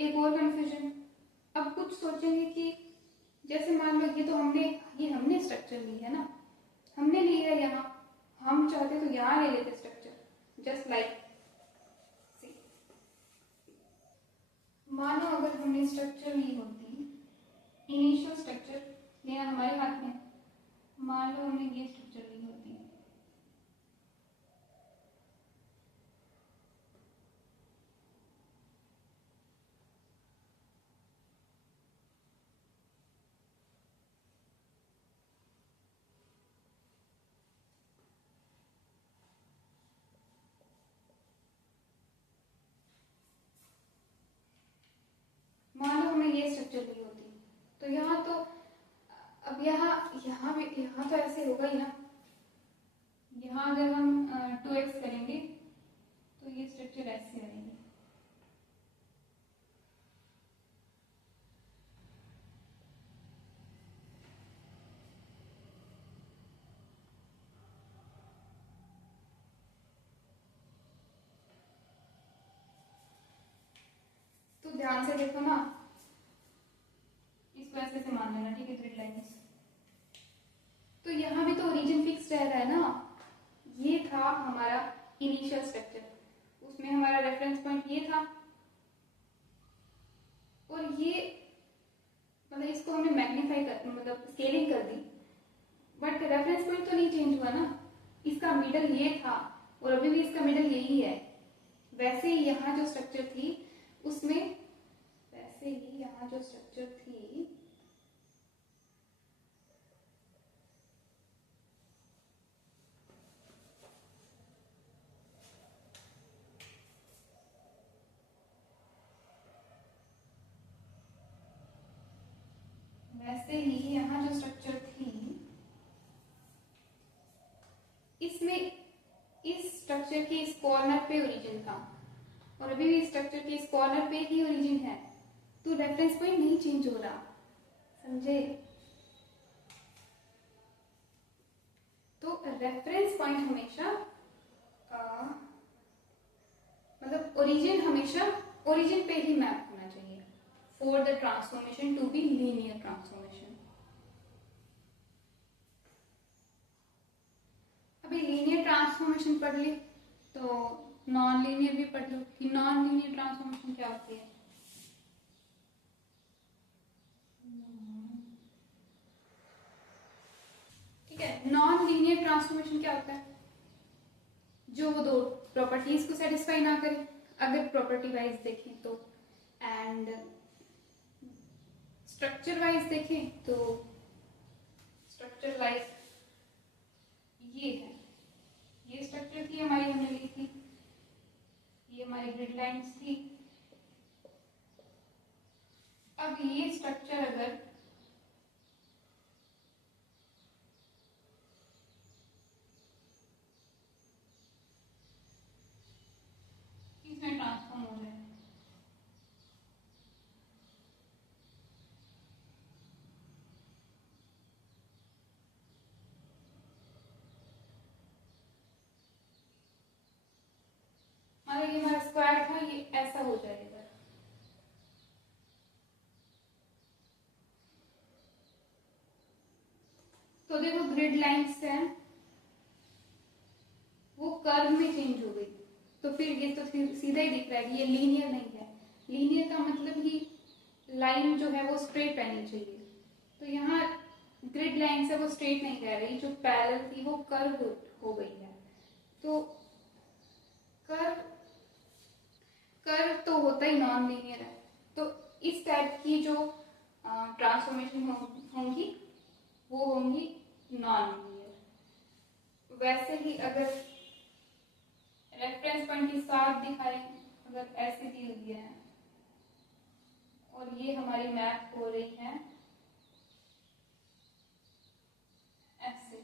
एक और कंफ्यूजन, अब कुछ सोचेंगे कि जैसे मान लो ये हमने स्ट्रक्चर ली है ना, हमने ली है यहाँ, हम चाहते तो यहाँ ले लेते स्ट्रक्चर, जस्ट लाइक मानो अगर हमने स्ट्रक्चर ली होती, इनिशियल स्ट्रक्चर लेना हमारे हाथ में, मान लो हमने ये स्ट्रक्चर ली होती, मान लो हमने ये स्ट्रक्चर ली होती, तो यहाँ तो अब यहाँ तो ऐसे होगा ही ना, यहाँ अगर हम 2x करेंगे तो ये स्ट्रक्चर ऐसे रहेंगे, तो ध्यान से देखो ना, इसको ऐसे से मान लेना, ठीक है, ग्रिड लाइंस, तो यहाँ भी तो ओरिजिन फिक्स रह रहा है ना, ये था हमारा इनिशियल स्ट्रक्चर, उसमें हमारा रेफरेंस पॉइंट ये था, और ये मतलब इसको हमने मैग्नीफाई कर मतलब स्केलिंग कर दी, बट रेफरेंस पॉइंट तो नहीं चेंज हुआ ना, इसका मिडल ये था और अभी भी इसका मिडल यही है। वैसे ही यहाँ जो स्ट्रक्चर थी उसमें, वैसे ही यहाँ जो स्ट्रक्चर थी स्ट्रक्चर के इस कॉर्नर पे ओरिजिन था और अभी भी स्ट्रक्चर के इस कॉर्नर पे ही ओरिजिन है, तो रेफरेंस पॉइंट नहीं चेंज हो रहा, समझे? तो रेफरेंस पॉइंट हमेशा मतलब ओरिजिन हमेशा ओरिजिन पे ही मैप होना चाहिए for the transformation to be linear transformation. अभी लीनियर ट्रांसफॉर्मेशन पढ़ ली तो नॉन लीनियर भी पढ़ लो कि नॉन लीनियर ट्रांसफॉर्मेशन क्या होती है। ठीक है, नॉन लीनियर ट्रांसफॉर्मेशन क्या होता है? जो वो दो प्रॉपर्टीज को सेटिस्फाई ना करे, अगर प्रॉपर्टी वाइज देखें तो, एंड स्ट्रक्चर वाइज देखें तो स्ट्रक्चर वाइज ये है, ये स्ट्रक्चर थी हमारी, हमने ली थी, ये हमारी ग्रिड लाइंस थी। अब ये स्ट्रक्चर अगर इसमें ट्रांसफॉर्म हो जाए, मतलब ये हमारा स्क्वायर था, ये ऐसा हो जाएगा। तो देखो ग्रिड लाइंस है वो कर्व में चेंज हो गई, तो फिर ये तो सीधा ही दिख रहा है कि ये लीनियर नहीं है। लीनियर का मतलब कि लाइन जो है वो स्ट्रेट रहनी चाहिए, तो यहाँ ग्रिड लाइन से वो स्ट्रेट नहीं रह रही, जो पैरेलल थी वो कर्व हो गई है। तो कर्व कर्व तो होता ही नॉन लीनियर है, तो इस टाइप की जो ट्रांसफॉर्मेशन होंगी वो होंगी नॉन लीनियर। वैसे ही अगर रेफरेंस पॉइंट के साथ दिखाएं, अगर ऐसे दी हुई है और ये हमारी मैप हो रही है ऐसे,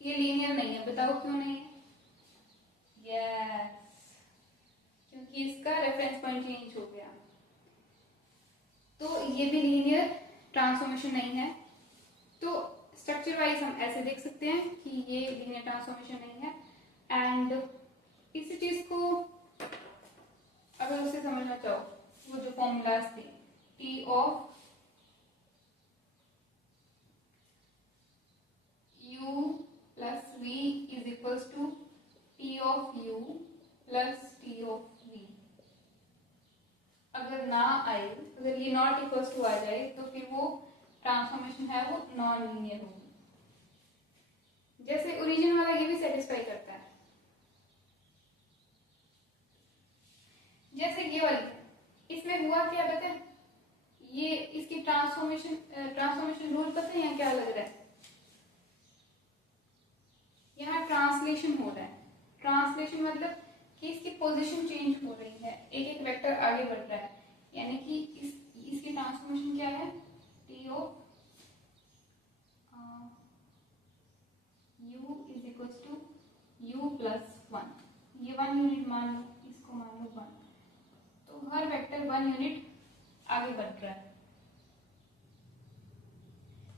ये लीनियर नहीं है, बताओ क्यों नहीं है? यस, क्योंकि इसका रेफरेंस पॉइंट चेंज हो गया, तो ये भी लीनियर ट्रांसफॉर्मेशन नहीं है। तो स्ट्रक्चर वाइज हम ऐसे देख सकते हैं कि ये लीनियर ट्रांसफॉर्मेशन नहीं है। एंड इसी चीज को अगर उसे समझना चाहो, वो जो फॉर्मूलाज थे, T of u plus v is equals to T of u plus T of v, अगर ना आए, अगर ये नॉट इक्वल्स टू आ जाए तो फिर वो ट्रांसफॉर्मेशन है वो नॉन लीनियर होगी। जैसे ओरिजिन वाला ये भी सेटिस्फाई करता है, जैसे ये वाली, इसमें हुआ क्या पता है? ये इसकी ट्रांसफॉर्मेशन रूल पता है यहाँ क्या लग रहा है? यहाँ ट्रांसलेशन हो रहा है। ट्रांसलेशन मतलब कि इसकी पोजीशन चेंज हो रही है, एक एक वेक्टर आगे बढ़ रहा है, यानी कि इसकी ट्रांसफॉर्मेशन क्या है? T of u is equals to u plus 1, ये 1 यूनिट मान लो, इसको मान लो 1, तो हर वेक्टर 1 यूनिट आगे बढ़ रहा है,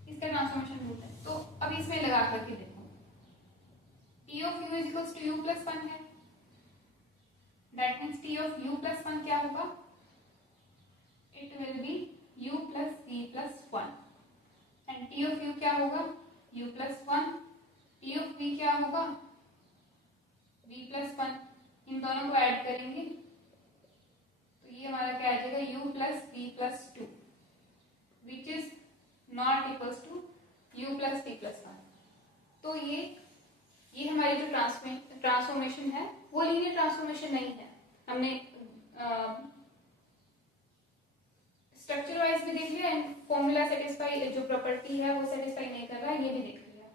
इसका ट्रांसफॉर्मेशन रूल है। तो अब इसमें लगा करके देखो, T of u is equals to u plus 1 है, that means T of u plus 1 क्या होगा? It will be u plus v plus 1, and T of u क्या होगा? u plus 1, T of v क्या होगा? v प्लस 1, इन दोनों को add करेंगे तो ये हमारा क्या आ जाएगा? u plus v plus 2, which is not equals to u plus v plus 1। तो ये हमारी जो ट्रांसफॉर्मेशन है वो लीनियर ट्रांसफॉर्मेशन नहीं है। हमने स्ट्रक्चर वाइज भी देख लिया एंड फॉर्मूला सेटिस्फाई, जो प्रॉपर्टी है वो सेटिस्फाई नहीं कर रहा है, ये भी देख लिया।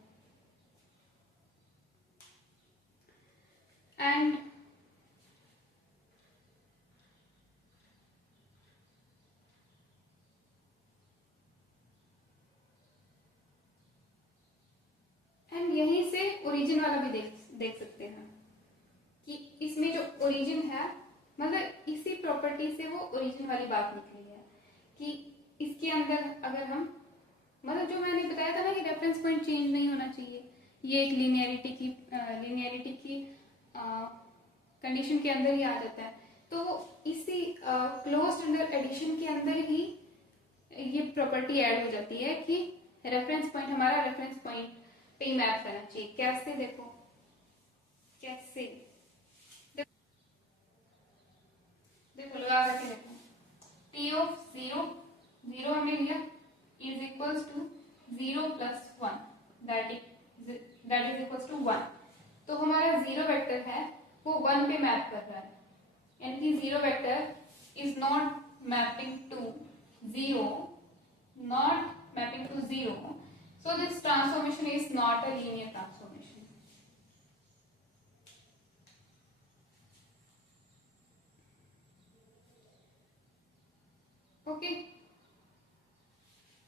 एंड यहीं से ओरिजिन वाला भी देख सकते हैं कि इसमें जो ओरिजिन है, मतलब इसी प्रॉपर्टी से वो ओरिजिन वाली बात निकली है कि इसके अंदर अगर हम, मतलब जो मैंने बताया था ना कि रेफरेंस पॉइंट चेंज नहीं होना चाहिए, ये एक लिनियरिटी की कंडीशन के अंदर ही आ जाता है। तो इसी क्लोज्ड अंडर एडिशन के अंदर ही ये प्रॉपर्टी ऐड हो जाती है कि रेफरेंस पॉइंट हमारा रेफरेंस पॉइंट पे मैप करना चाहिए। कैसे? देखो कैसे, देखो लगा करके देखो, टी ऑफ जीरो, जीरो हमने लिया, is equals to zero plus one, that is equals to one. तो हमारा जीरो वेक्टर है वो वन पे मैप कर रहा है, यानी कि zero vector is not mapping to zero, not mapping to zero, so this transformation is not a linear transformation. Okay,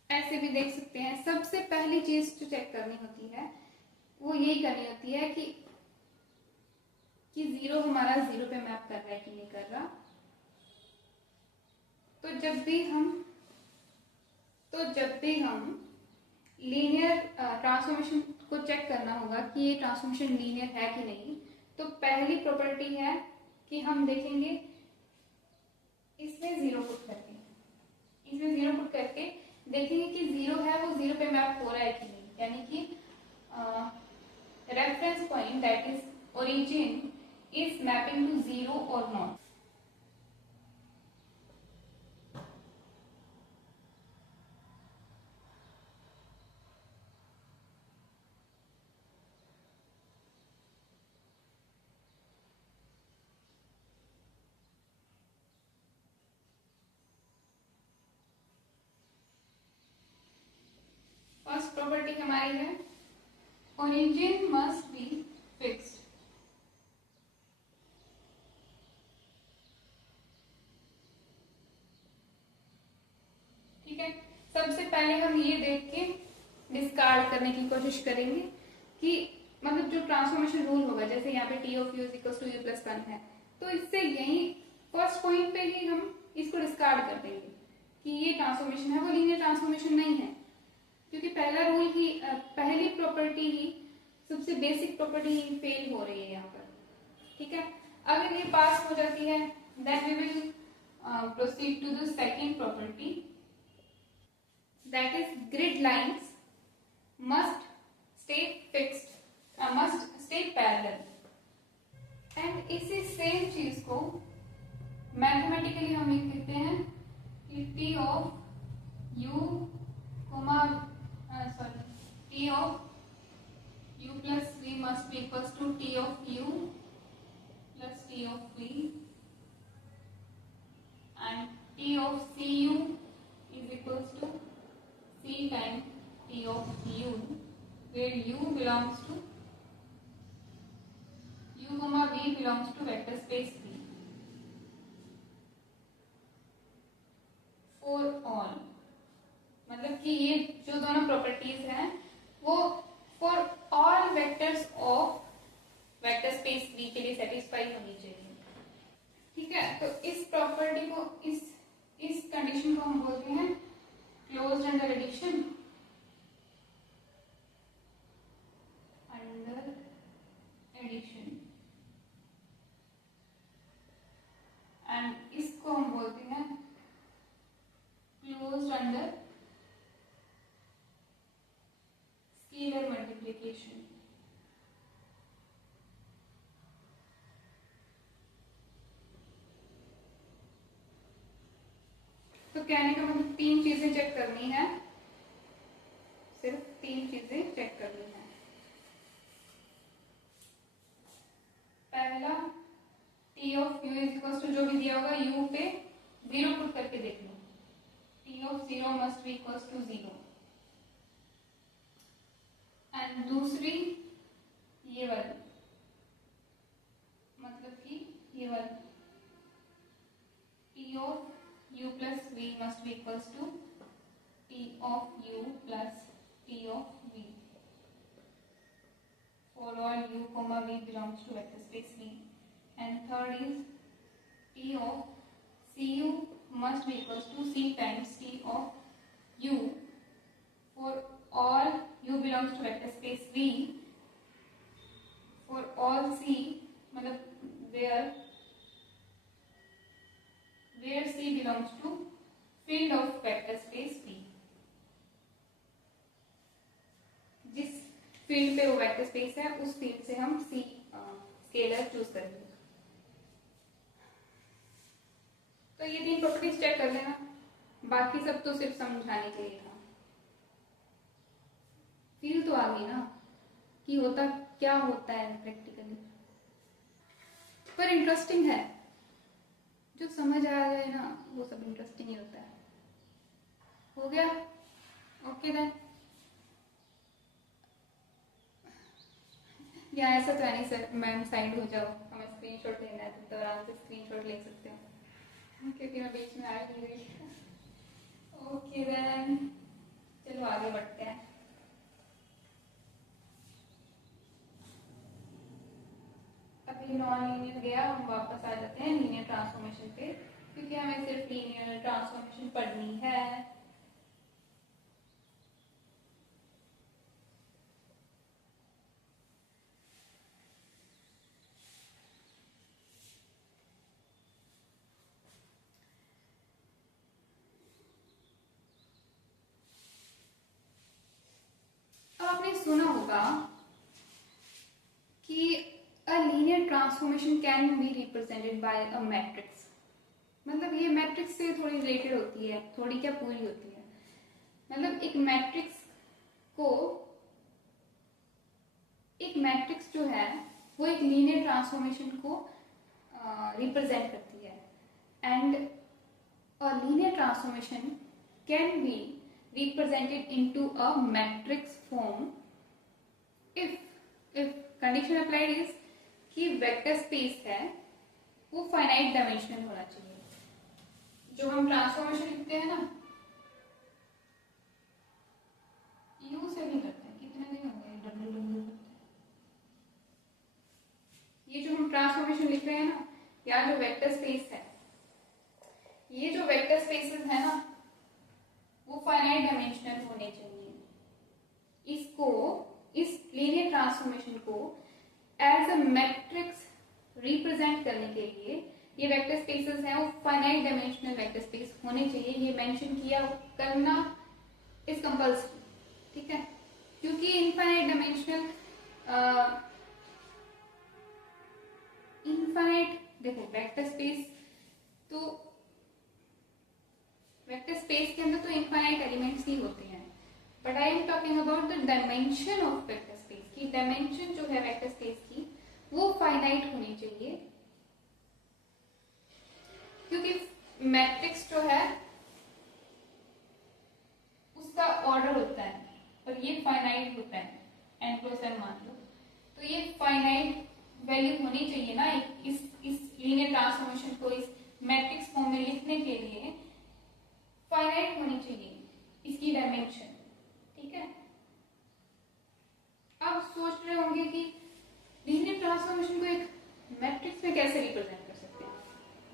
ऐसे भी देख सकते हैं। सबसे पहली चीज जो चेक करनी होती है वो यही करनी होती है कि जीरो हमारा जीरो पे मैप कर रहा है कि नहीं कर रहा। तो जब भी हम लीनियर ट्रांसफॉर्मेशन को चेक करना होगा कि ये ट्रांसफॉर्मेशन लीनियर है कि नहीं, तो पहली प्रॉपर्टी है कि हम देखेंगे इसमें जीरो पुट करके देखेंगे कि जीरो है वो जीरो पे मैप हो रहा है कि नहीं, यानी कि reference point that is origin is mapping to zero और नॉट। फर्स्ट प्रॉपर्टी हमारी है ओरिजिन मस्ट बी फिक्स्ड। ठीक है, सबसे पहले हम ये देख के डिस्कार्ड करने की कोशिश करेंगे कि मतलब जो ट्रांसफॉर्मेशन रूल होगा, जैसे यहाँ पे T of u equals to u plus one है, तो इससे यही फर्स्ट पॉइंट पे ही हम इसको डिस्कार्ड कर देंगे कि ये ट्रांसफॉर्मेशन है वो लीनियर ट्रांसफॉर्मेशन नहीं है, क्योंकि पहला रूल ही, पहली प्रॉपर्टी ही, सबसे बेसिक प्रॉपर्टी ही फेल हो रही है यहाँ पर। ठीक है, अगर ये पास हो जाती है then we will proceed to the second property, that is grid lines must stay fixed, must stay parallel. And इसी सेम चीज को मैथमेटिकली हम लिख देते हैं कि T of u comma t of u plus v must be equals to t of u plus t of v, and t of cu is equals to c times t of u, where u belongs to u comma v belongs to vector space V for all। मतलब कि ये जो दोनों properties हैं वो for all vectors of vector space V के लिए satisfy होनी चाहिए। ठीक है, तो इस प्रॉपर्टी को, इस कंडीशन को हम बोलते हैं closed under addition, under addition, and इसको हम बोलते हैं क्लोज्ड अंडर स्केलर मल्टीप्लिकेशन। तो कहने का मतलब तीन चीजें चेक करनी है, सिर्फ तीन चीजें चेक करनी है। पहला T of u is equal to जो भी दिया होगा यू पे जीरो पुट करके देख लो, t of zero must be equal to zero. And दूसरी ये वाली equals to T of U plus T of V for all U comma V belongs to vector space V. And third is T of Cu must be equals to C times T of U for all U belongs to vector space V for all C मतलब where C belongs to field of vector space V. जिस field पे वो vector space है उस field से हम C scalar choose करेंगे। तो ये 3 प्रॉपर्टीज चेक कर लेना, बाकी सब तो सिर्फ समझाने के लिए था। फील तो आ गई ना कि होता क्या होता है प्रैक्टिकली, पर इंटरेस्टिंग है। जो समझ आ जाए ना वो सब इंटरेस्टिंग ही होता है। हो गया? Okay then. या ऐसा तो नहीं सर मैम साइड हो जाओ, हमें स्क्रीनशॉट लेना है तो आराम से स्क्रीनशॉट ले सकते हो क्योंकि मैं बीच में आ ही गई। ओके देन चलो आगे बढ़ते हैं। अभी नॉन लीनियर गया, हम वापस आ जाते हैं लीनियर ट्रांसफॉर्मेशन पे क्योंकि हमें सिर्फ लीनियर ट्रांसफॉर्मेशन पढ़नी है। आपने सुना होगा कि a linear transformation can be represented by a matrix। मतलब ये मैट्रिक्स से थोड़ी रिलेटेड होती है, थोड़ी क्या पूरी होती है। मतलब एक मैट्रिक्स जो है वो एक लीनियर ट्रांसफॉर्मेशन को रिप्रेजेंट करती है। And a linear transformation can be represented into a matrix form if condition applied is कि वेक्टर स्पेस है वो फाइनाइट डायमेंशनल होना चाहिए। जो हम ट्रांसफॉर्मेशन लिखते हैं ना, यू से भी करते हैं, कितने दिन हो गए डब्ल्यू डब्ल्यू करते हैं। ये जो हम ट्रांसफॉर्मेशन लिख रहे हैं ना, या जो वेक्टर स्पेस है, ये जो वेक्टर स्पेसेस है ना वो फाइनाइट डायमेंशनल होने चाहिए। इसको, इस लीनियर ट्रांसफॉर्मेशन को एज अ मैट्रिक्स रिप्रेजेंट करने के लिए ये वेक्टर स्पेसेस हैं वो फाइनाइट डायमेंशनल वेक्टर स्पेस होने चाहिए। ये मेंशन किया करना इज कंपल्सरी, ठीक है, क्योंकि इनफाइनाइट डायमेंशनल इनफाइनाइट देखो वेक्टर स्पेस, तो वेक्टर स्पेस के अंदर तो इनफाइनाइट एलिमेंट्स ही होते हैं, but I am talking about the dimension of vector space की। डायमेंशन जो है वेक्टर स्पेस की वो फाइनाइट होनी चाहिए, क्योंकि मैट्रिक्स जो है उसका ऑर्डर होता है और ये फाइनाइट होता है, n + m मान लो, तो ये फाइनाइट वैल्यू होनी चाहिए ना। इस लीनियर ट्रांसफॉर्मेशन को इस मैट्रिक्स फॉर्म में लिखने के लिए फाइनाइट होनी चाहिए इसकी डायमेंशन, ठीक है। अब सोच रहे होंगे कि लीनियर ट्रांसफॉर्मेशन को एक मैट्रिक्स में कैसे रिप्रेजेंट कर सकते हैं।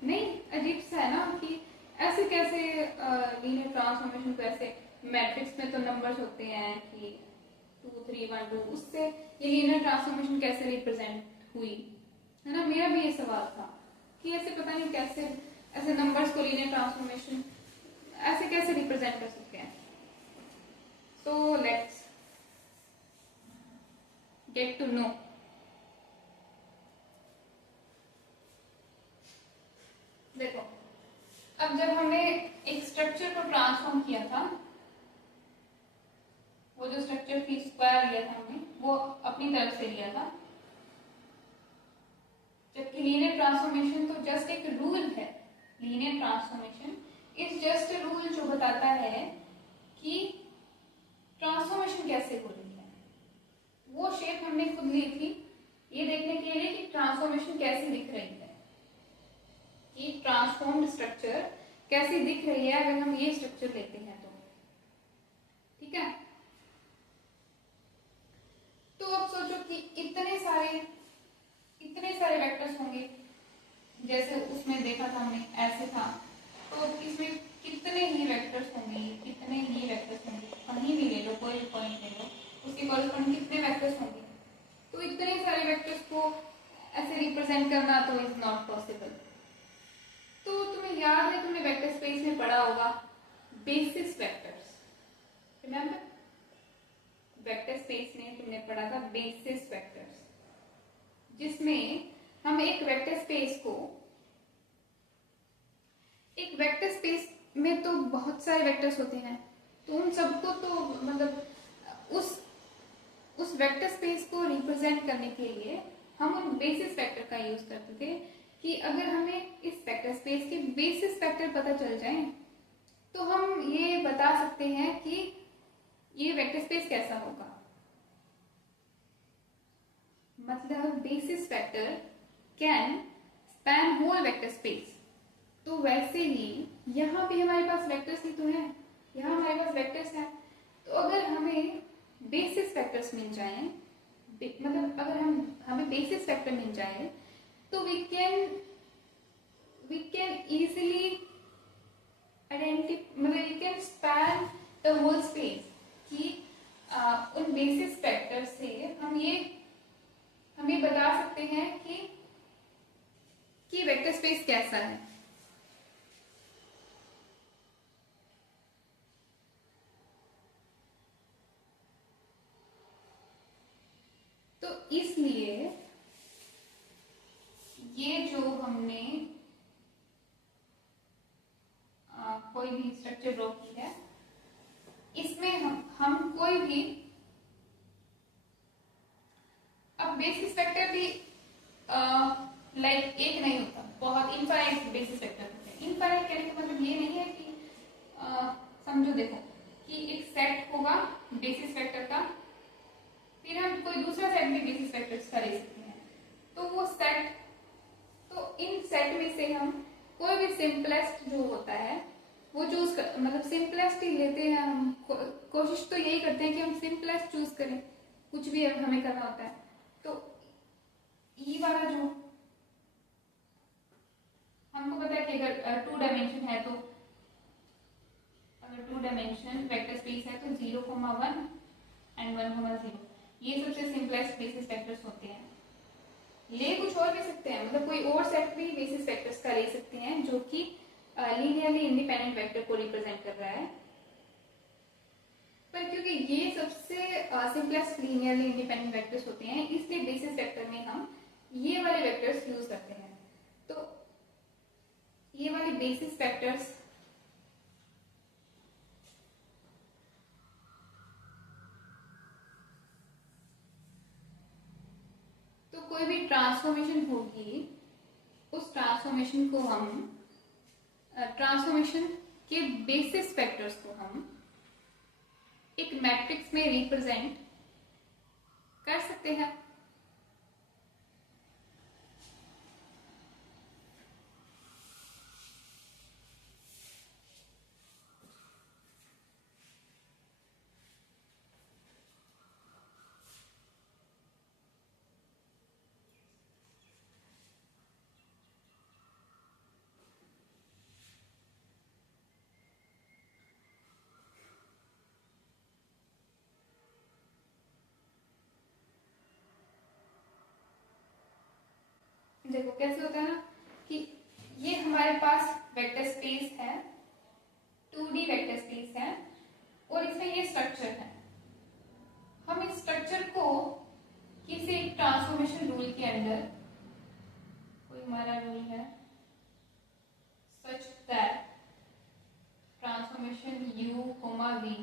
नहीं, अजीब सा है ना कि ऐसे कैसे लीनियर ट्रांसफॉर्मेशन को ऐसे मैट्रिक्स में तो नंबर्स होते हैं कि 2 3 1 2, उससे ये लीनियर ट्रांसफॉर्मेशन कैसे रिप्रेजेंट हुई, है ना। मेरा भी ये सवाल था कि ऐसे पता नहीं कैसे ऐसे नंबर्स को लीनियर ट्रांसफॉर्मेशन ऐसे कैसे रिप्रेजेंट कर सकते हैं। So let's get to know. देखो, अब जब हमने एक स्ट्रक्चर को ट्रांसफॉर्म किया था, वो जो स्ट्रक्चर की स्क्वायर लिया था हमने, वो अपनी तरफ से लिया था, जबकि लीनियर ट्रांसफॉर्मेशन तो जस्ट एक रूल है। Linear transformation is just a rule जो बताता है कि ट्रांसफॉर्मेशन कैसे हो रही है। वो शेप हमने खुद ली थी ये देखने के लिए कि ट्रांसफॉर्मेशन कैसे दिख रही है, कि ट्रांसफॉर्म्ड स्ट्रक्चर कैसी दिख रही है अगर हम ये स्ट्रक्चर लेते हैं तो। ठीक है, तो अब सोचो कि इतने सारे वेक्टर्स होंगे, जैसे उसमें देखा था हमने ऐसे था, तो इसमें कितने ही वेक्टर्स होंगे, कहीं भी ले लो, कोई भी पॉइंट ले लो, उसके कॉरेस्पॉन्डिंग कितने वेक्टर्स होंगे। तो इतने सारे वेक्टर्स को ऐसे रिप्रेजेंट करना तो इज नॉट पॉसिबल। तो तुम्हें याद है, तुमने वेक्टर स्पेस में पढ़ा होगा basis vectors, remember vector space में तुमने पढ़ा था बेसिस वेक्टर्स, जिसमें हम एक वेक्टर स्पेस में तो बहुत सारे वेक्टर्स होते हैं, तो उन सबको तो मतलब उस वेक्टर स्पेस को रिप्रेजेंट करने के लिए हम उन बेसिस वेक्टर का यूज करते थे कि अगर हमें इस वेक्टर स्पेस के बेसिस वेक्टर पता चल जाए तो हम ये बता सकते हैं कि ये वेक्टर स्पेस कैसा होगा। मतलब basis vector can span whole vector space. तो वैसे ही यहाँ भी हमारे पास वेक्टर्स ही तो हैं, यहाँ हमारे पास वेक्टर्स हैं, तो अगर हमें बेसिस वेक्टर्स मिल जाएं, मतलब अगर हमें बेसिस वेक्टर मिल जाए तो वी कैन इजीली मतलब we can span the whole space कि उन बेसिस वेक्टर से हम ये बता सकते हैं कि वेक्टर स्पेस कैसा है। तो इसलिए ये जो हमने कोई भी स्ट्रक्चर ड्रॉ की है, इसमें हम कोई भी, अब बेसिस वेक्टर भी लाइक एक नहीं होता, बहुत इनफाइनाइट बेसिस वेक्टर होते हैं। इनफाइनाइट कहने का मतलब ये नहीं है कि समझो, देखो कि एक सेट होगा बेसिस वेक्टर का, फिर हम कोई दूसरा सेट भी बेसिस वेक्टर्स का ले सकते हैं, तो वो सेट, तो इन सेट में से हम कोई भी सिंपलेस्ट जो होता है वो चूज कर, मतलब सिंपलेस्ट ही लेते हैं हम, कोशिश तो यही करते हैं कि हम सिंपलेस्ट चूज करें, कुछ भी हमें करना होता है। तो ई वाला जो हमको पता है कि अगर 2 डायमेंशन है, तो अगर 2 डायमेंशन वेक्टर स्पेस है तो 0,1 एंड 1,0, ये सबसे सिंपलेस्ट बेसिस वेक्टर्स होते हैं। ले कुछ और भी सकते हैं, मतलब कोई और सेट भी बेसिस वेक्टर्स का ले सकते हैं जो कि लीनियरली इंडिपेंडेंट वेक्टर को रिप्रेजेंट कर रहा है, पर क्योंकि ये सबसे सिंपलेस्ट लीनियरली इंडिपेंडेंट वेक्टर्स होते हैं, इसलिए बेसिस वेक्टर में हम ये वाले वेक्टर्स यूज करते हैं। तो ये वाले बेसिस वेक्टर्स तो कोई भी ट्रांसफॉर्मेशन होगी, उस ट्रांसफॉर्मेशन को हम ट्रांसफॉर्मेशन के बेसिस वेक्टर्स को हम एक मैट्रिक्स में रिप्रेजेंट कर सकते हैं। देखो कैसे होता है ना कि ये हमारे पास वेक्टर स्पेस है, 2D वेक्टर स्पेस है, और इसमें ये स्ट्रक्चर है। हम इस स्ट्रक्चर को किसी एक ट्रांसफॉर्मेशन रूल के अंदर, कोई हमारा रूल है such that transformation u, v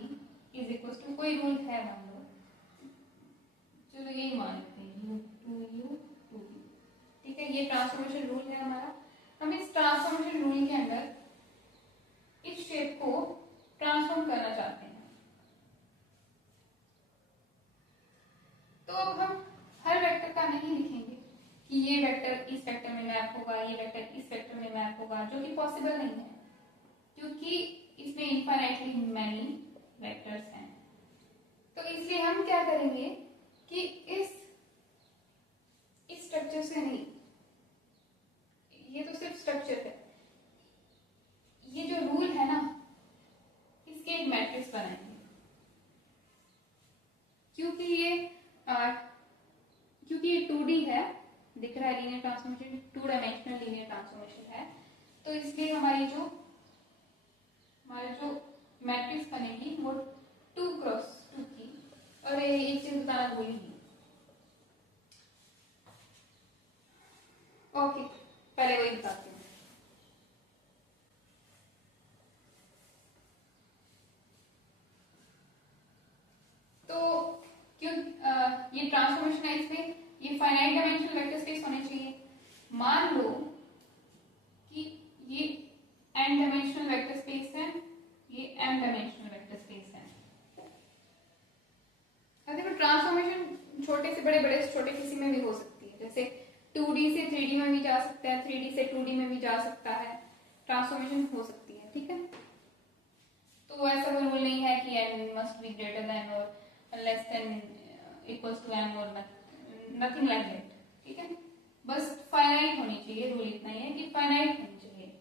is equal to, कोई रूल है मान लो, चलो यही मान लेते हैं u, ठीक है, ये ट्रांसफॉर्मेशन रूल है हमारा। हम इस ट्रांसफॉर्मेशन रूल के अंदर इस शेप को ट्रांसफॉर्म करना चाहते हैं। तो अब हम हर वेक्टर का नहीं लिखेंगे कि ये वेक्टर इस वेक्टर में मैप होगा, ये वेक्टर इस वेक्टर में मैप होगा, जो कि पॉसिबल नहीं है। क्योंकि इसमें इनफाइनाइटली मैनी वेक्टर्स हैं। तो इसलिए हम क्या करेंगे कि इस स्ट्रक्चर से नहीं, ये तो सिर्फ स्ट्रक्चर है, ये जो रूल है ना, इसके एक मैट्रिक्स बनाएंगे। क्योंकि ये 2D है, दिख रहा है linear transformation, 2 dimensional linear transformation है, तो इसलिए हमारी जो मैट्रिक्स बनेगी वो 2x2 की। और एक चीज बताना भूल गई, ओके पहले वही बताती हूँ। तो क्यों ये ट्रांसफॉर्मेशन है, इसमें ये फाइनाइट डायमेंशनल वेक्टर स्पेस होने चाहिए। मान लो कि ये n डायमेंशनल वेक्टर स्पेस है, ये m डायमेंशनल वेक्टर स्पेस है। अब देखो ट्रांसफॉर्मेशन छोटे से बड़े, बड़े से छोटे किसी में भी हो सकती है, जैसे 2D से 3D में भी जा सकता है, 3D से 2D में भी जा सकता है, ट्रांसफॉर्मेशन हो सकती है, ठीक है। तो ऐसा कोई रूल नहीं है कि n must be greater than और less than equals to m और नथिंग लाइक दैट, ठीक है। बस फाइनाइट होनी चाहिए, रूल इतना ही है कि फाइनाइट होनी चाहिए।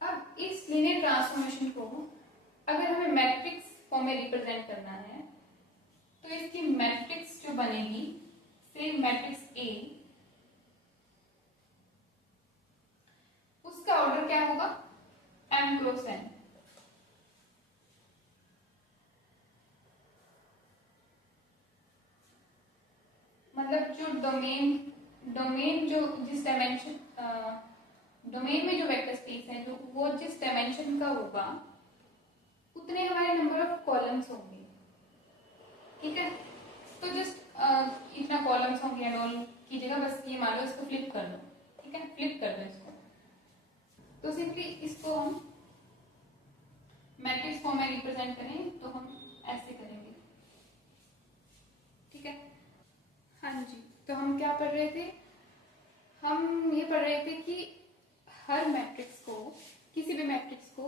अब इस लीनियर ट्रांसफॉर्मेशन को अगर हमें मैट्रिक्स फॉर्म में रिप्रेजेंट करना है, तो इसकी मैट्रिक्स जो बनेगी, सेम मैट्रिक्स A, उसका ऑर्डर क्या होगा, m क्रॉस n। मतलब जो डोमेन जो जिस डायमेंशन डोमेन में जो वेक्टर स्पेस है, जो वो जिस डायमेंशन का होगा उतने हमारे नंबर ऑफ कॉलम्स होंगे, ठीक है। तो जस्ट इतना कॉलम्स होंगे एंड ऑल की जगह बस ये मान लो इसको फ्लिप कर दो, ठीक है, फ्लिप कर दो इसको। तो सिंपली इसको हम मैट्रिक्स फॉर्म में रिप्रेजेंट करें तो हम ऐसे करेंगे, ठीक है। हाँ जी, तो हम क्या पढ़ रहे थे, हम ये पढ़ रहे थे कि हर मैट्रिक्स को, किसी भी मैट्रिक्स को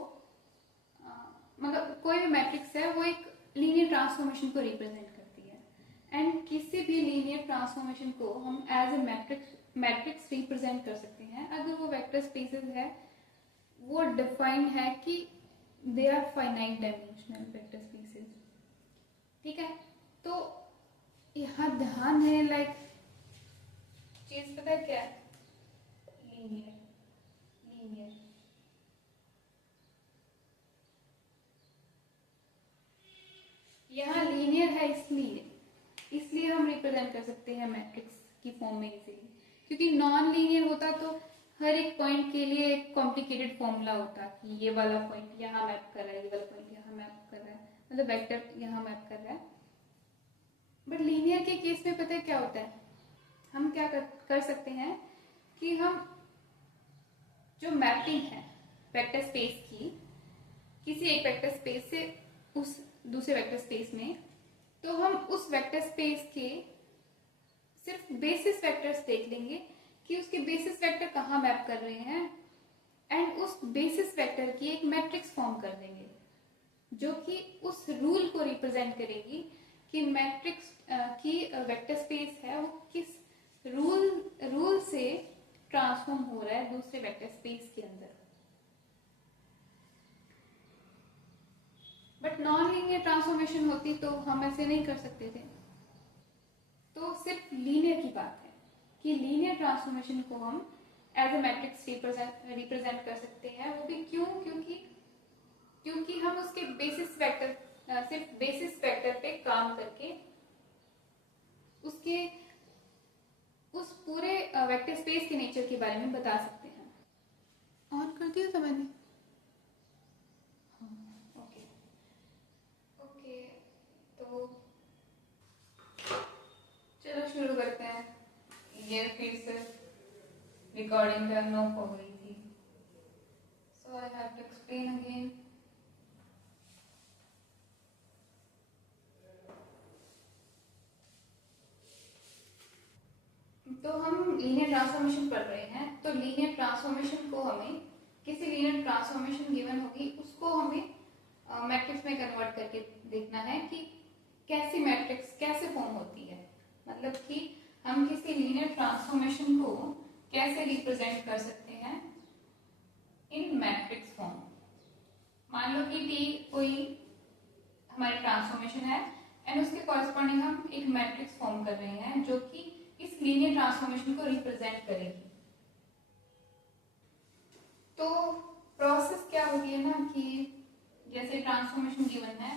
मतलब कोई भी मैट्रिक्स है वो एक लीनियर ट्रांसफॉर्मेशन को रिप्रेजेंट करती है, एंड किसी भी लीनियर ट्रांसफॉर्मेशन को हम एज ए मैट्रिक्स रिप्रेजेंट कर सकते हैं अगर वो वेक्टर स्पेसेस है, वो डिफाइंड है कि they are finite dimensional vector spaces, ठीक है। तो यहाँ ध्यान है, लाइक चीज पता है क्या है, लीनियर लीनियर यहाँ लीनियर है, इसलिए हम रिप्रेजेंट कर सकते हैं मैट्रिक्स की फॉर्म में इजीली। क्योंकि नॉन लीनियर होता तो हर एक पॉइंट के लिए एक कॉम्प्लिकेटेड फॉर्मूला होता कि ये वाला पॉइंट यहाँ मैप कर रहा है, ये वाला पॉइंट यहाँ मैप कर रहा है, मतलब वेक्टर यहाँ मैप कर रहा है। बट लीनियर के केस में पता है क्या होता है, हम क्या कर सकते हैं कि हम जो मैपिंग है वेक्टर स्पेस की किसी एक वेक्टर स्पेस से उस दूसरे वेक्टर स्पेस में, तो हम उस वेक्टर स्पेस के सिर्फ बेसिस वेक्टर्स देख लेंगे कि उसके बेसिस वेक्टर कहाँ मैप कर रहे हैं, एंड उस बेसिस वेक्टर की एक मैट्रिक्स फॉर्म कर देंगे जो कि उस रूल को रिप्रेजेंट करेगी कि मैट्रिक्स की वेक्टर स्पेस है वो किस रूल से ट्रांसफॉर्म हो रहा है दूसरे वेक्टर स्पेस के अंदर। बट नॉन लीनियर ट्रांसफॉर्मेशन होती तो हम ऐसे नहीं कर सकते थे। तो सिर्फ लीनियर की बात है कि लीनियर ट्रांसफॉर्मेशन को हम एज ए मैट्रिक्स रिप्रेजेंट कर सकते हैं। वो भी क्यों, क्योंकि हम उसके बेसिस वेक्टर सिर्फ बेसिस वेक्टर पे काम करके उसके उस पूरे वेक्टर स्पेस के नेचर के बारे में बता सकते हैं। ऑन कर दिया था मैंने, ओके ओके। तो चलो शुरू करते हैं। ये फिर से रिकॉर्डिंग टर्न ऑफ हो गई थी, so I have to explain again. तो हम लीनियर ट्रांसफॉर्मेशन पढ़ रहे हैं, तो लीनियर ट्रांसफॉर्मेशन को हमें किसी लीनियर ट्रांसफॉर्मेशन गिवन होगी उसको हमें मैट्रिक्स में कन्वर्ट करके देखना है कि कैसी मैट्रिक्स कैसे फॉर्म होती है, मतलब कि हम किसी लीनियर ट्रांसफॉर्मेशन को कैसे रिप्रेजेंट कर सकते हैं इन मैट्रिक्स फॉर्म। मान लो कि टी कोई हमारी ट्रांसफॉर्मेशन है एंड उसके कॉरेस्पॉन्डिंग हम एक मैट्रिक्स फॉर्म कर रहे हैं जो कि इस लीनियर ट्रांसफॉर्मेशन को रिप्रेजेंट करेगी। तो प्रोसेस क्या होगी है ना कि जैसे ट्रांसफॉर्मेशन गिवन है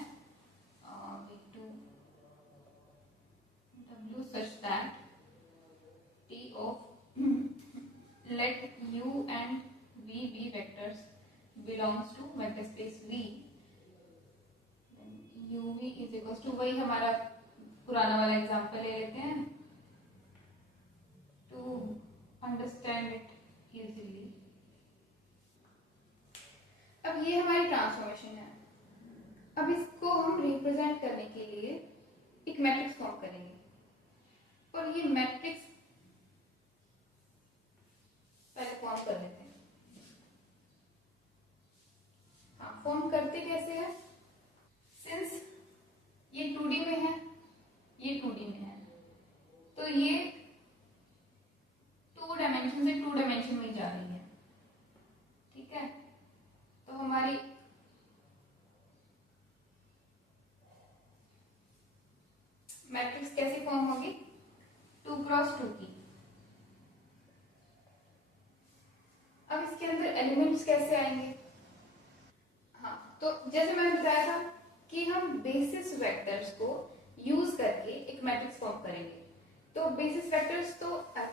W such that T of let U and V be vectors belongs to vector space V, U V is equals to, वही हमारा पुराना वाला एग्जांपल ले लेते हैं to understand it easily। अब ये हमारी ट्रांसफॉर्मेशन है, अब इसको हम रिप्रेजेंट करने के लिए एक मैट्रिक्स फॉर्म करेंगे और ये मैट्रिक्स पहले फॉर्म कर लेते हैं। हाँ, फॉर्म करते कैसे हैं, सिंस ये 2D में है, ये 2D में है, तो ये 2 डायमेंशन से 2 डायमेंशन में जा रही है, ठीक है। तो हमारी मैट्रिक्स कैसी फॉर्म होगी, 2 क्रॉस 2 की। अब इसके अंदर एलिमेंट्स कैसे आएंगे, हाँ, तो जैसे मैंने बताया था कि हम बेसिस वेक्टर्स को यूज करके एक मैट्रिक्स फॉर्म करेंगे। तो बेसिस वेक्टर्स तो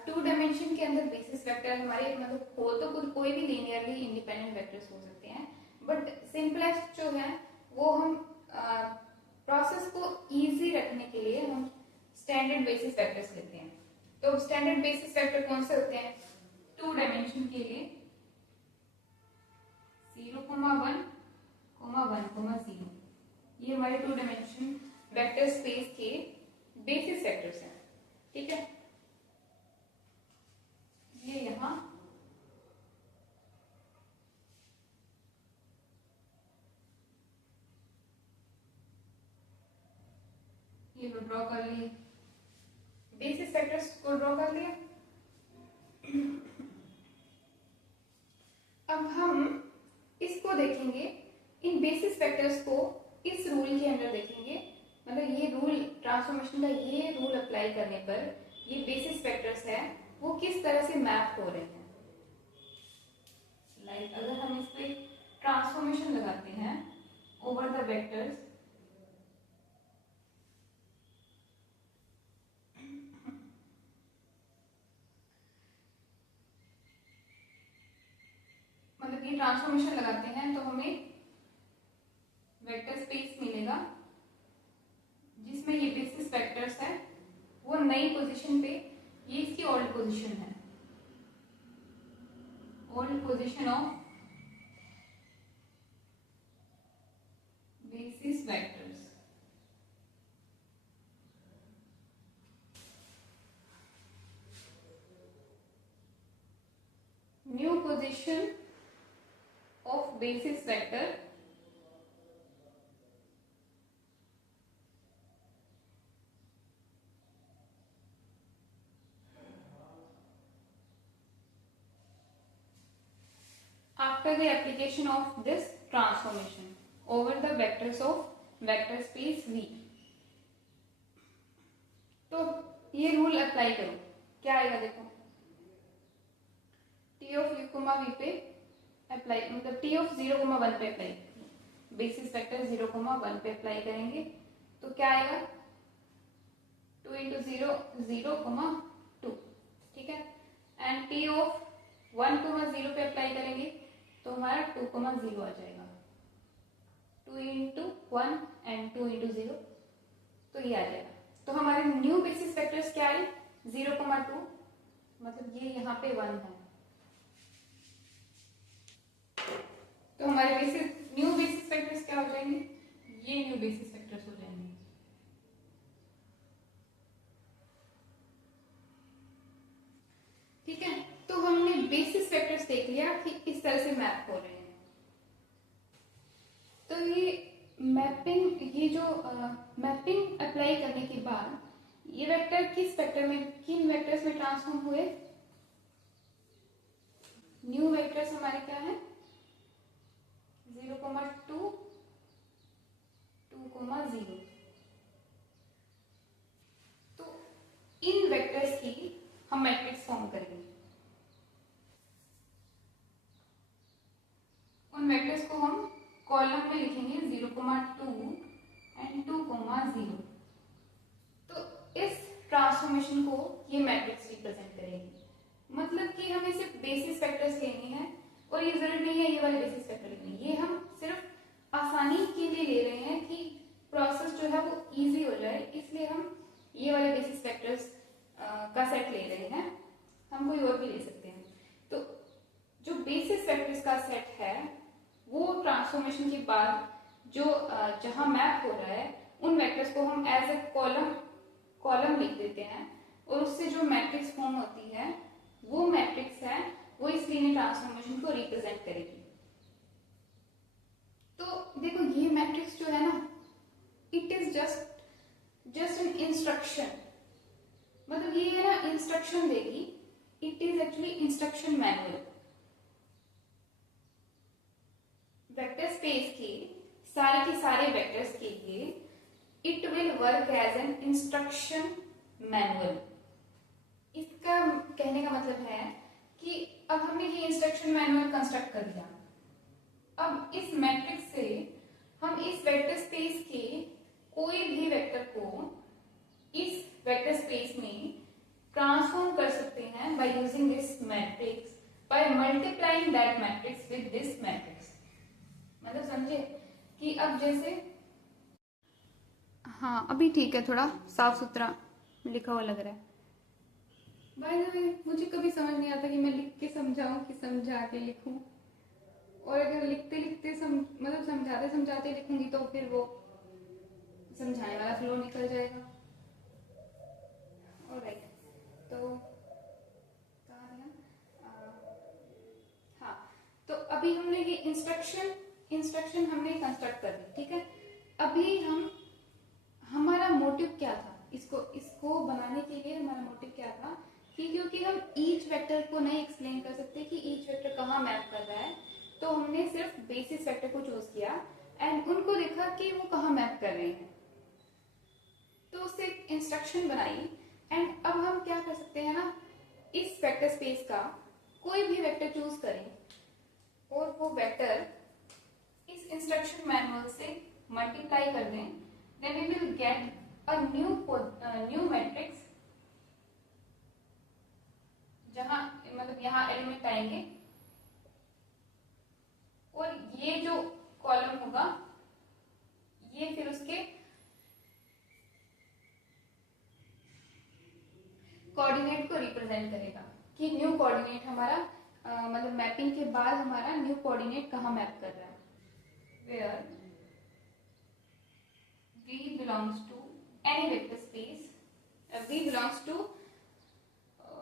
2 डायमेंशन के अंदर बेसिस वेक्टर हमारे मतलब हो तो कोई भी लीनियरली इंडिपेंडेंट वेक्टर्स हो सकते हैं, बट सिंपलेस्ट जो है वो हम प्रोसेस को इजी रखने के लिए हम स्टैंडर्ड बेसिस वेक्टर्स लेते हैं। तो स्टैंडर्ड बेसिस वेक्टर कौन से होते हैं, 2 डायमेंशन के लिए 0, 1, 1, 0, ये हमारे 2 डायमेंशन वेक्टर स्पेस के बेसिस वेक्टर्स हैं, ठीक है। ये यहां ये ड्रॉ कर लिए, बेसिस वेक्टर्स को ड्रॉ कर लिया। अब हम इसको देखेंगे, इन बेसिस वेक्टर्स को इस रूल के अंदर देखेंगे, मतलब ये रूल ट्रांसफॉर्मेशन का ये रूल अप्लाई करने पर ये बेसिस वेक्टर्स है वो किस तरह से मैप हो रहे हैं। लाइक अगर हम इस पे ट्रांसफॉर्मेशन लगाते हैं ओवर द वेक्टर्स, मतलब ये ट्रांसफॉर्मेशन लगाते हैं तो हमें वेक्टर स्पेस मिलेगा जिसमें ये बेसिस वेक्टर्स है वो नई पोजीशन पे, ये इसकी ओल्ड पोजीशन है, old position of basis vectors. New position of basis vector after the application of this transformation over the vectors of vector space V। तो ये रूल अप्लाई करो, क्या आएगा देखो, T of U, V पे apply, मतलब T of 0, 1 पे apply, basis vector 0, 1 पे अप्लाई करेंगे तो क्या आएगा, 2 into 0, 0, 2, ठीक है। एंड T of 1, 0 पे अप्लाई करेंगे तो हमारा 2, 0 आ जाएगा, 2 into 1 and 2 into 0, तो ये आ जाएगा। तो हमारे न्यू बेसिस वेक्टर्स क्या है, 0, 2, मतलब ये यहाँ पे 1 है, तो हमारे न्यू बेसिस वेक्टर्स क्या हो जाएंगे, ये न्यू बेसिस वेक्टर्स हो जाएंगे। ठीक है, तो हमने बेसिस वेक्टर्स देख लिया कि इस तरह से मैप हो रहे हैं। तो ये मैपिंग, ये जो मैपिंग अप्लाई करने के बाद ये वेक्टर किस वेक्टर में, किन वेक्टर्स में ट्रांसफॉर्म हुए? न्यू वेक्टर्स हमारे क्या है? 0,2, 2,0। तो इन वेक्टर्स की हम मैट्रिक्स फॉर्म करेंगे। उन वेक्टर्स को हम कॉलम में लिखेंगे 0,2 एंड 2,0। तो इस ट्रांसफॉर्मेशन को ये मैट्रिक्स रिप्रेजेंट करेगी। मतलब कि हमें सिर्फ बेसिस वेक्टर्स लेने हैं और ये जरूरत नहीं है ये वाले बेसिस वेक्टर लेने, ये हम सिर्फ आसानी के लिए ले रहे हैं कि प्रोसेस जो है वो इजी हो जाए, इसलिए हम ये वाले बेसिस वेक्टर्स का सेट ले रहे हैं। हम कोई और भी ले सकते हैं। तो जो बेसिस वेक्टर्स का सेट है वो ट्रांसफॉर्मेशन के बाद जो जहां मैप हो रहा है उन वेक्टर्स को हम एज ए कॉलम लिख देते हैं और उससे जो मैट्रिक्स फॉर्म होती है वो मैट्रिक्स है वो इस लीनियर ट्रांसफॉर्मेशन को रिप्रेजेंट करेगी। तो देखो ये मैट्रिक्स जो है ना, it is just an instruction, मतलब ये है ना इंस्ट्रक्शन देगी, it is actually instruction manual. Vector space के सारे वेक्टर्स के लिए it will work as an instruction manual. इसका कहने का मतलब है कि अब हमने ये इंस्ट्रक्शन मैनुअल कंस्ट्रक्ट कर दिया। अब इस मैट्रिक्स से हम इस वेक्टर स्पेस के कोई भी वेक्टर को इस वेक्टर स्पेस में ट्रांसफॉर्म कर सकते हैं by using this matrix, by multiplying that matrix with this matrix. मतलब समझे कि अब जैसे, हाँ अभी ठीक है, थोड़ा साफ सुथरा लिखा हुआ लग रहा है। बाय द वे मुझे कभी समझ नहीं आता कि मैं लिख के समझाऊं कि समझा के लिखूं, और अगर लिखते लिखते मतलब समझाते समझाते लिखूंगी तो फिर वो समझाने वाला फ्लो निकल जाएगा। ऑलराइट, तो कहाँ गया? हाँ, तो अभी हमने ये इंस्ट्रक्शन हमने कंस्ट्रक्ट कर दी, ठीक है। अभी हमारा मोटिव क्या था, इसको बनाने के लिए हमारा मोटिव क्या था कि क्योंकि हम ईच वेक्टर को नहीं एक्सप्लेन कर सकते कि ईच वेक्टर कहाँ मैप कर रहा है, तो हमने सिर्फ बेसिस वेक्टर को चूज किया एंड उनको देखा कि वो कहाँ मैप कर रहे हैं, तो उससे इंस्ट्रक्शन बनाई। एंड अब हम क्या कर सकते हैं ना, इस वेक्टर स्पेस का कोई भी वेक्टर चूज करें और वो वेक्टर इस इंस्ट्रक्शन मैनुअल से मल्टीप्लाई कर दें, then we will get a new matrix, जहां मतलब यहाँ एलिमेंट आएंगे और ये जो कॉलम होगा ये फिर उसके कोऑर्डिनेट को रिप्रेजेंट करेगा कि न्यू कोऑर्डिनेट हमारा मतलब मैपिंग के बाद हमारा न्यू कोऑर्डिनेट कहाँ मैप कर रहा है, where v belongs to any vector space, v belongs to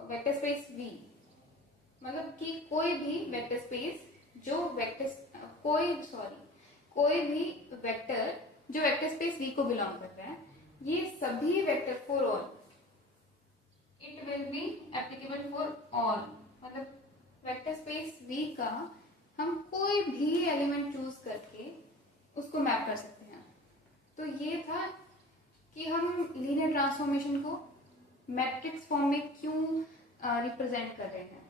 vector space v, मतलब कि कोई भी वेक्टर स्पेस जो कोई भी वेक्टर जो वेक्टर स्पेस v को बिलोंग करता है, ये सभी vector for all, it will be applicable for all, मतलब वेक्टर स्पेस v का हम कोई भी एलिमेंट चूज करके उसको मैप कर सकते हैं। तो ये था कि हम लीनियर ट्रांसफॉर्मेशन को मैट्रिक्स फॉर्म में क्यों रिप्रेजेंट कर रहे हैं,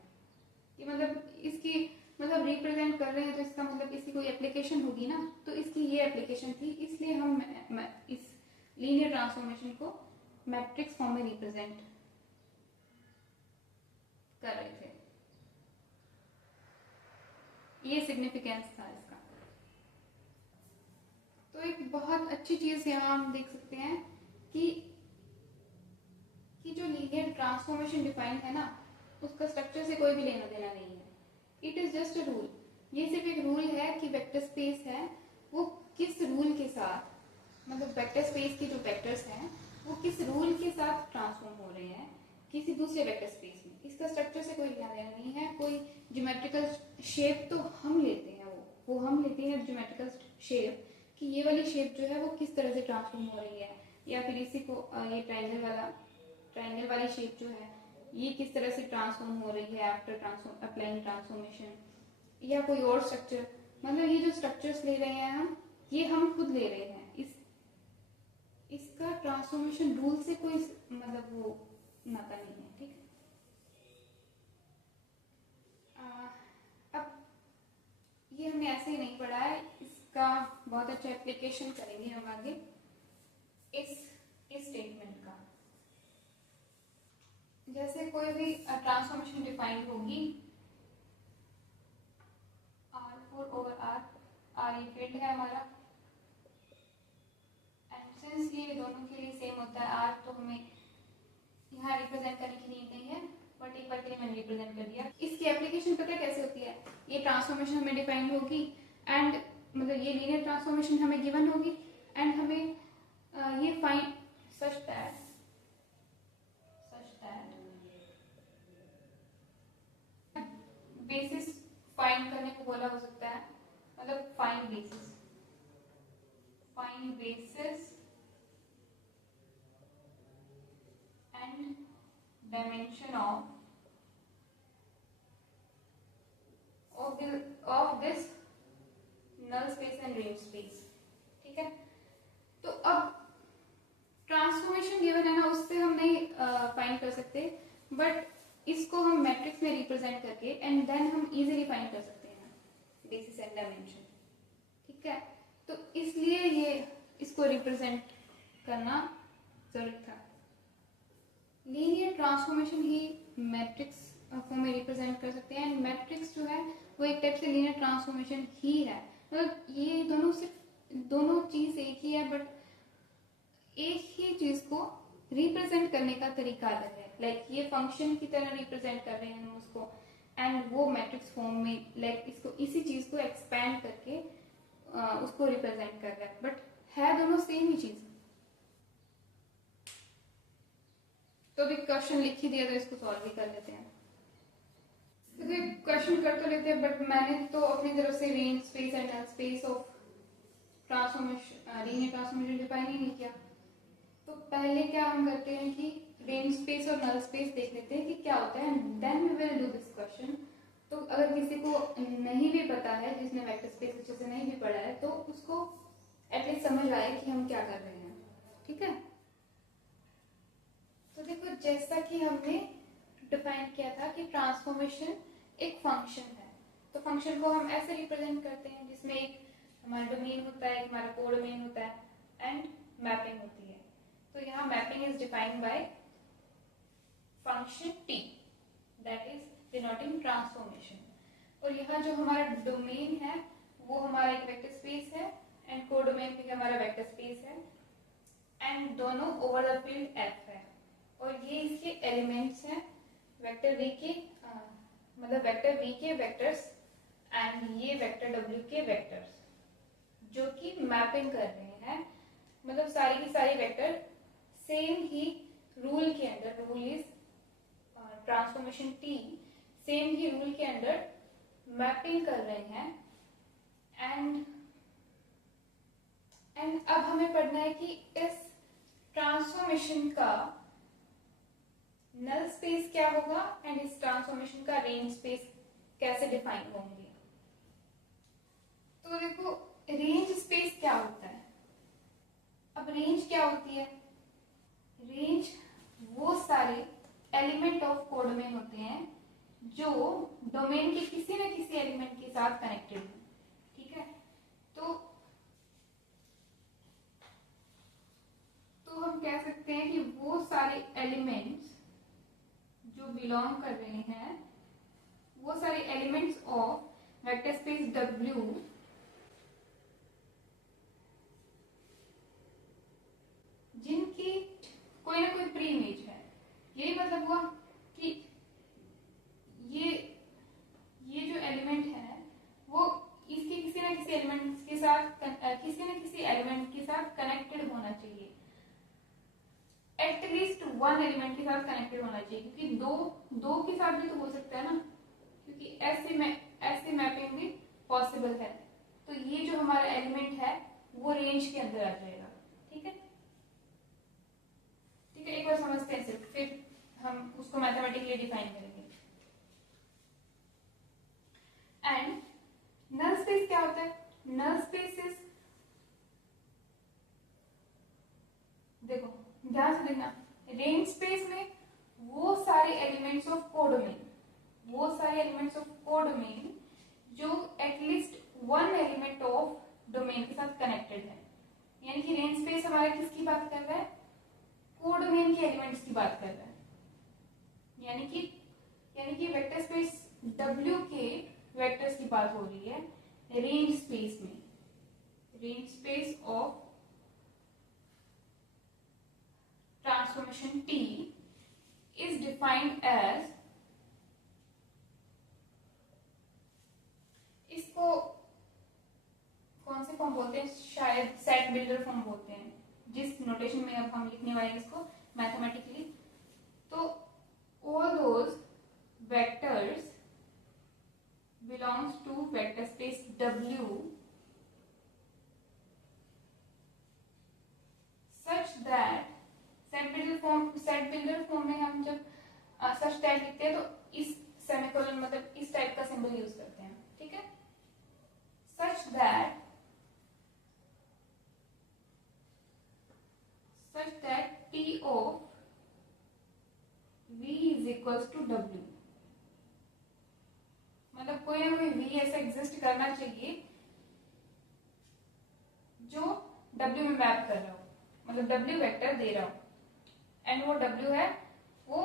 कि मतलब इसकी मतलब रिप्रेजेंट कर रहे हैं तो इसका मतलब इसकी कोई एप्लीकेशन होगी ना, तो इसकी ये एप्लीकेशन थी, इसलिए हम इस लीनियर ट्रांसफॉर्मेशन को मैट्रिक्स फॉर्म में रिप्रेजेंट कर रहे थे। ये सिग्निफिकेंस था इसका। तो एक बहुत अच्छी चीज यहाँ हम देख सकते हैं कि जो लीनियर ट्रांसफॉर्मेशन डिफाइंड है ना, उसका स्ट्रक्चर से कोई भी लेना देना नहीं है, it is just a rule. ये सिर्फ एक रूल है कि वेक्टर स्पेस है वो किस रूल के साथ, मतलब वेक्टर स्पेस के जो वेक्टर्स हैं वो किस रूल के साथ ट्रांसफॉर्म हो रहे हैं, किसी दूसरे वेक्टर स्पेस में। इसका स्ट्रक्चर से कोई लेना देना नहीं है, कोई ज्योमेट्रिकल शेप तो हम लेते हैं, वो हम लेते हैं ज्योमेट्रिकल शेप कि ये वाली शेप जो है वो किस तरह से ट्रांसफॉर्म हो रही है, या फिर इसी को ये ट्रायंगल वाली शेप जो है ये किस तरह से ट्रांसफॉर्म हो रही है आफ्टर अप्लाइंग ट्रांसफॉर्मेशन, या कोई और स्ट्रक्चर। मतलब ये जो स्ट्रक्चर्स ले रहे हैं हम, ये हम खुद ले रहे हैं, इसका ट्रांसफॉर्मेशन रूल से कोई मतलब वो नाता नहीं है, ठीक है। अब ये हमने ऐसे ही नहीं पढ़ा है, इसका बहुत अच्छा एप्लीकेशन करेंगे हम आगे इस स्टेटमेंट का। जैसे कोई भी ट्रांसफॉर्मेशन डिफाइंड होगी R4/R, R ये फील्ड है हमारा, एंड सिंस ये दोनों के लिए सेम होता है R, तो हमें यहाँ रिप्रेजेंट करने की नीड नहीं है, बट एक बार के लिए मैंने रिप्रेजेंट कर दिया। इसकी एप्लीकेशन पता है कैसे होती है, ये ट्रांसफॉर्मेशन हमें डिफाइंड होगी एंड मतलब ये लीनियर ट्रांसफॉर्मेशन हमें गिवन होगी, एंड हमें ये find such that basis find करने को बोला हो सकता है, मतलब find basis and dimension of this null space and range space, ठीक है। तो अब ट्रांसफॉर्मेशन गिवन है ना, उससे हम नहीं फाइंड कर सकते, बट इसको हम मैट्रिक्स में रिप्रेजेंट करके एंड देन हम इजीली फाइंड कर सकते हैं बेसिस एंड डायमेंशन, ठीक है। तो इसलिए ये इसको रिप्रेजेंट करना जरूरी था। लीनियर ट्रांसफॉर्मेशन ही मैट्रिक्स फॉर्म में रिप्रेजेंट कर सकते हैं, एंड मैट्रिक्स जो है वो एक टाइप से लीनियर ट्रांसफॉर्मेशन ही है। मतलब ये दोनों चीज एक ही है, बट एक ही चीज को रिप्रेजेंट करने का तरीका अलग है। लाइक ये फंक्शन की तरह रिप्रेजेंट कर रहे हैं हम उसको, एंड वो मैट्रिक्स फॉर्म में लाइक इसको इसी चीज को एक्सपैंड करके उसको रिप्रेजेंट कर रहा है, बट है दोनों सेम ही चीज। तो अभी क्वेश्चन लिख ही दिया, तो इसको सॉल्व भी कर लेते हैं। तो क्वेश्चन कर तो लेते हैं, बट मैंने तो अपनी तरफ से range space and null space of transformation linear transformation define ही नहीं किया। तो पहले क्या हम करते हैं कि रेंज स्पेस और नल स्पेस देख लेते हैं कि क्या होता है, then we will do this question. तो अगर किसी को नहीं भी पता है, जिसने वेक्टर स्पेस अच्छे से नहीं भी पढ़ा है, तो उसको एटलीस्ट समझ आए कि हम क्या कर रहे हैं, ठीक है। तो देखो, जैसा कि हमने डिफाइन किया था कि ट्रांसफॉर्मेशन एक फंक्शन है, तो फंक्शन को हम ऐसे रिप्रेजेंट करते हैं जिसमें एक हमारा डोमेन होता है, एक हमारा कोडोमेन होता है, एंड मैपिंग होती है। तो यहाँ mapping is defined by function t, that is denoting transformation. और यहाँ जो हमारा डोमेन है वो हमारा एक वेक्टर स्पेस है, एंड कोडोमेन भी हमारा वेक्टर स्पेस है, एंड दोनों ओवर द फील्ड f है, और ये इसके एलिमेंट्स हैं वेक्टर v के मतलब वेक्टर v के वेक्टर्स, एंड ये वेक्टर w के वेक्टर्स जो कि मैपिंग कर रहे हैं। मतलब सारी की सारी वेक्टर सेम ही रूल के under, rule is transformation t, same he rule के अंडर मैपिंग कर रहे हैं। एंड अब हमें पढ़ना है कि इस ट्रांसफॉर्मेशन का नल स्पेस क्या होगा एंड इस ट्रांसफॉर्मेशन का रेंज स्पेस कैसे डिफाइन होंगे। तो देखो, रेंज स्पेस क्या होता है। अब रेंज क्या होती है, रेंज वो सारे एलिमेंट ऑफ कोडोमेन होते हैं जो डोमेन के किसी न किसी एलिमेंट के साथ कनेक्टेड है, ठीक है। तो हम कह सकते हैं कि वो सारे एलिमेंट्स जो बिलोंग कर रहे हैं, वो सारे elements of vector space W जिनकी कोई ना कोई प्री इमेज है। यही मतलब हुआ कि ये जो एलिमेंट है वो इसके किसी ना किसी एलिमेंट के साथ कनेक्टेड होना चाहिए। एटलीस्ट वन एलिमेंट के साथ कनेक्टेड होना चाहिए, क्योंकि दो दो के साथ भी तो हो सकता है ना, क्योंकि ऐसे मैपिंग भी पॉसिबल है। तो ये जो हमारा एलिमेंट है वो रेंज के अंदर आ जाएगा। ठीक है, ठीक है, एक बार समझते हैं सिर्फ, फिर हम उसको मैथमेटिकली डिफाइन करेंगे। एंड नल स्पेस क्या होता है? नल स्पेस इज, देखो ध्यान से देखना, रेंज स्पेस में वो सारे एलिमेंट्स ऑफ कोडोमेन, वो सारे एलिमेंट्स ऑफ कोडोमेन जो at least one element of domain के साथ कनेक्टेड है। यानी कि रेंज स्पेस हमारा किसकी बात कर रहा है? कोडोमेन के एलिमेंट्स की बात कर रहा है। यानी कि वेक्टर स्पेस W के वेक्टर्स की बात हो रही है रेंज स्पेस में। Range space of transformation T is defined as, इसको कौन से फॉर्म बोलते हैं? शायद सेट बिल्डर फॉर्म बोलते हैं, जिस नोटेशन में अब हम लिखने वाले हैं इसको मैथमेटिकली। तो all those vectors belongs to vector space W such that, set builder form में हम जब सच दैट लिखते हैं तो इस सेमीकोलन मतलब इस टाइप का सिंबल यूज करते हैं। ठीक है, such that P of V is equals to W, मतलब कोई ना कोई V ऐसा एग्जिस्ट करना चाहिए जो W में मैप कर रहा हो, मतलब W वेक्टर दे रहा हो, एंड वो W है वो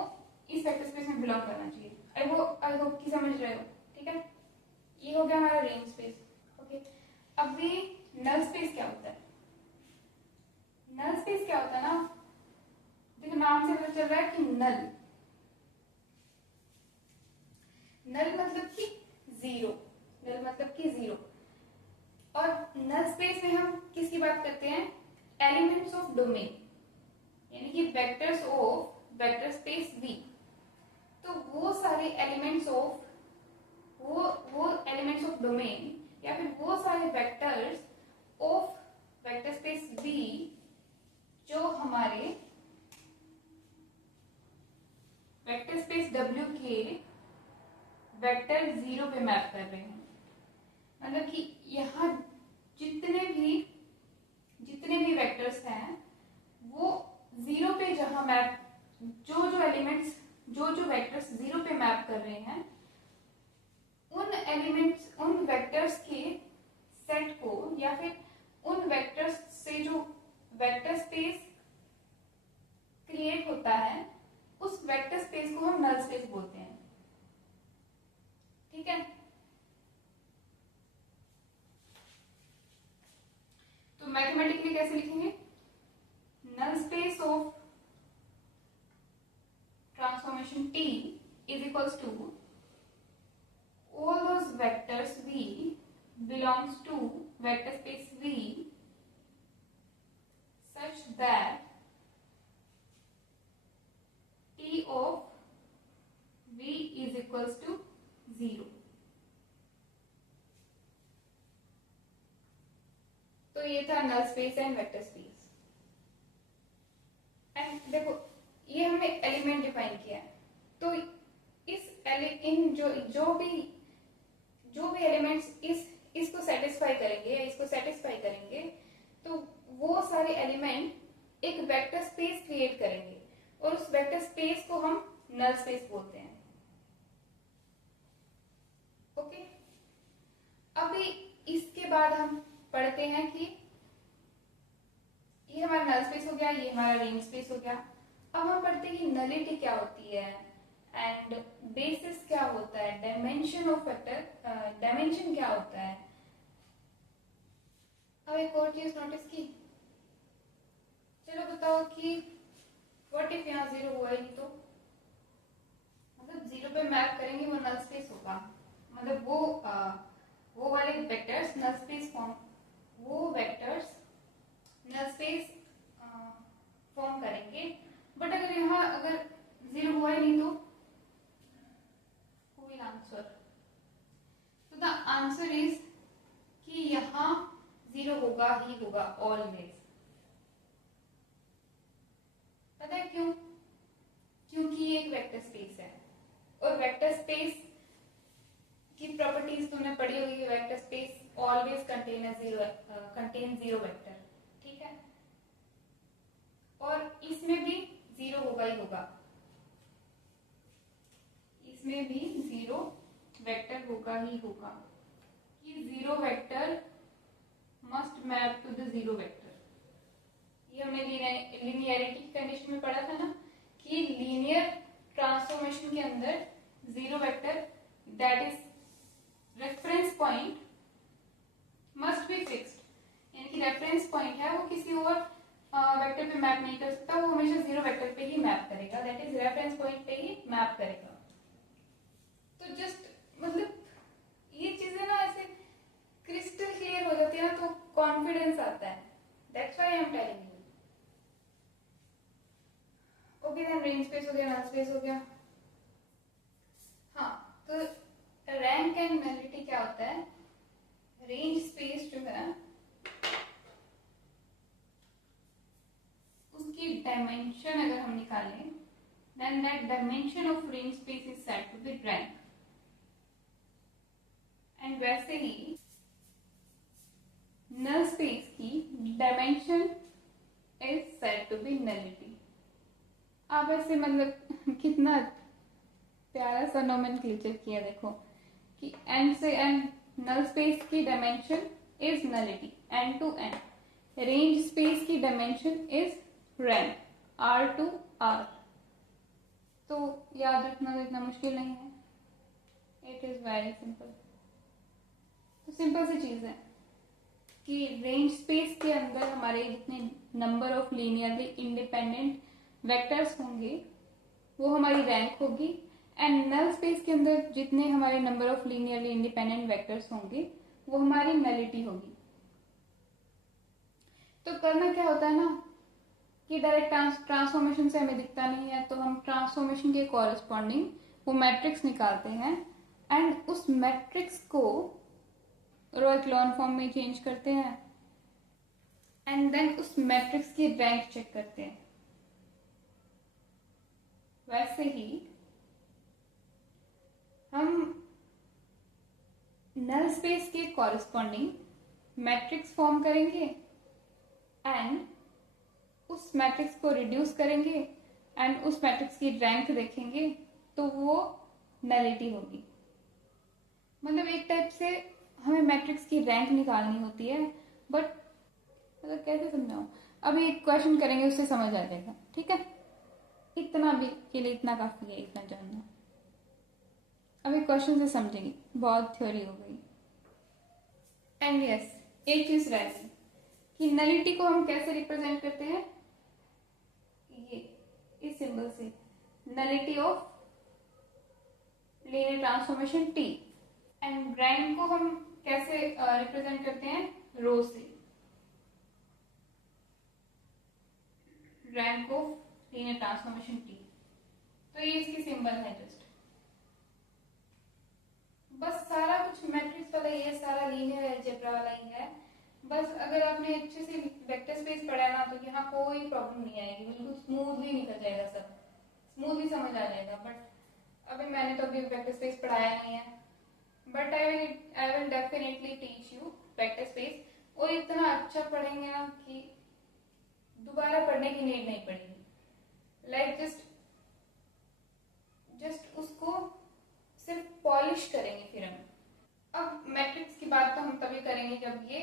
इस वेक्टर स्पेस में बिलोंग करना चाहिए। आई होप कि समझ रहे हो। ठीक है, ये हो गया हमारा रेंज स्पेस। ओके, अभी नल स्पेस क्या होता है? नल स्पेस क्या होता है ना, देखो नाम से पता चल रहा है कि नल, नल मतलब कि जीरो, नल मतलब कि जीरो। और नल स्पेस में हम किसकी बात करते हैं? एलिमेंट्स ऑफ डोमेन, यानी कि vectors of vector space V। तो वो सारे एलिमेंट्स ऑफ वो एलिमेंट्स ऑफ डोमेन या फिर वो सारे vectors of vector space V जो हमारे वेक्टर स्पेस W के वेक्टर 0 पे मैप कर रहे हैं। मतलब कि यहाँ जितने भी वेक्टर्स हैं वो 0 पे जहां मैप, जो एलिमेंट्स जो वेक्टर्स 0 पे मैप कर रहे हैं उन वेक्टर्स के सेट को या फिर उन वेक्टर्स से जो वेक्टर स्पेस क्रिएट होता है उस वेक्टर स्पेस को हम नल स्पेस बोलते हैं। ठीक है, तो मैथमेटिकली कैसे लिखेंगे? Null space of transformation T is equals to all those vectors V belongs to vector space V such that T of V is equals to 0। तो ये था null space and vector space. And देखो ये हमने element define किया है, तो इन जो भी एलिमेंट्स इसको सेटिस्फाई करेंगे या इसको सेटिस्फाई करेंगे तो वो सारे एलिमेंट एक वेक्टर स्पेस क्रिएट करेंगे और उस वेक्टर स्पेस को हम नल स्पेस बोलते हैं। ओके, अभी इसके बाद हम पढ़ते हैं कि ये हमारा नल स्पेस हो गया, ये हमारा रेंज स्पेस हो गया। अब हम पढ़ते हैं कि नलिटी क्या होती है एंड बेसिस क्या होता है, डायमेंशन ऑफ वेक्टर, डायमेंशन क्या होता है। अब एक और चीज नोटिस की, चलो बताओ कि व्हाट इफ यहाँ 0 हुआ ही तो, मतलब 0 पे मैप करेंगे वो नल स्पेस होगा, मतलब वो वाले वेक्टर्स नल स्पेस फॉर्म, वो वेक्टर्स नल स्पेस फॉर्म करेंगे ऑलवेज। पता है क्यों? क्योंकि ये एक वेक्टर स्पेस है, और वेक्टर स्पेस की प्रॉपर्टीज तुमने पढ़ी होगी कि vector space always contain zero vector, ठीक है, और इसमें भी जीरो होगा ही होगा, इसमें भी जीरो वेक्टर होगा ही होगा, कि zero vector must map to the zero vector. ये हमने लिनियरिटी की कंडीशन में पढ़ा था ना, कि लीनियर ट्रांसफॉर्मेशन के अंदर zero vector that is reference point must be fixed, यानी कि रेफरेंस पॉइंट है वो किसी और वेक्टर पे मैप नहीं कर सकता, वो हमेशा जीरो वेक्टर पे ही मैप करेगा, दैट इज रेफरेंस पॉइंट पे ही मैप करेगा। तो जस्ट मतलब ये चीजें ना ऐसे क्रिस्टल क्लियर हो जाती है ना, तो कॉन्फिडेंस आता है, that's why I am telling you. Okay then range space हो गया, नल स्पेस हो गया। हाँ, तो रैंक एंड नलिटी क्या होता है? रेंज स्पेस जो है उसकी डायमेंशन अगर हम निकालें, then that dimension of range space is said to be rank. And वैसे ही नल स्पेस की dimension is said to be nullity. आप ऐसे मतलब कितना प्यारा सा नोमेनक्लेचर किया, देखो कि एन से एन नल स्पेस की dimension is nullity, n to n. Range space की dimension is rank, r to r. तो याद रखना तो इतना मुश्किल नहीं है, इट इज वेरी सिंपल। तो सिंपल सी चीज है कि रेंज स्पेस के अंदर हमारे जितने number of linearly independent vectors होंगे वो हमारी रैंक होगी, एंड नल स्पेस के अंदर जितने हमारे number of linearly independent vectors होंगे वो हमारी नलिटी होगी। तो करना क्या होता है ना कि डायरेक्ट ट्रांसफॉर्मेशन से हमें दिखता नहीं है, तो हम ट्रांसफॉर्मेशन के कॉरेस्पॉन्डिंग वो मैट्रिक्स निकालते हैं, एंड उस मैट्रिक्स को रो एक्लॉन फॉर्म में चेंज करते हैं, एंड देन उस मैट्रिक्स की रैंक चेक करते हैं। वैसे ही हम नल स्पेस के कॉरेस्पॉन्डिंग मैट्रिक्स फॉर्म करेंगे, एंड उस मैट्रिक्स को रिड्यूस करेंगे, एंड उस मैट्रिक्स की रैंक देखेंगे, तो वो नलिटी होगी। मतलब एक टाइप से हमें मैट्रिक्स की रैंक निकालनी होती है, बट मतलब कैसे समझाऊं, अभी एक क्वेश्चन करेंगे उससे समझ आ जाएगा, ठीक है। इतना भी के लिए इतना काफी है, इतना जानना। अभी क्वेश्चन से समझेंगे, बहुत थ्योरी हो गई। एंड यस, एक चीज रह गई कि नलिटी को हम कैसे रिप्रेजेंट करते हैं, ये इस सिंबल से, nullity of linear transformation T. And rank को हम कैसे रिप्रेजेंट करते हैं, रो से, rank of linear transformation T. तो ये इसकी सिंबल है जस्ट, बस सारा कुछ मैट्रिक्स वाला ही है, सारा लीनियर अलजेब्रा वाला ही है। बस अगर आपने अच्छे से वेक्टर स्पेस पढ़ा ना तो यहाँ कोई प्रॉब्लम नहीं आएगी, बिल्कुल स्मूथली निकल जाएगा, सब स्मूथली समझ आ जाएगा। बट अभी मैंने तो अभी वेक्टर स्पेस पढ़ाया नहीं है, but I will definitely teach you vector space, और इतना अच्छा पढ़ेंगे ना कि दोबारा पढ़ने की नीड नहीं पड़ेगी। लाइक जस्ट उसको सिर्फ पॉलिश करेंगे फिर हम। अब मैट्रिक्स की बात तो हम तभी करेंगे जब ये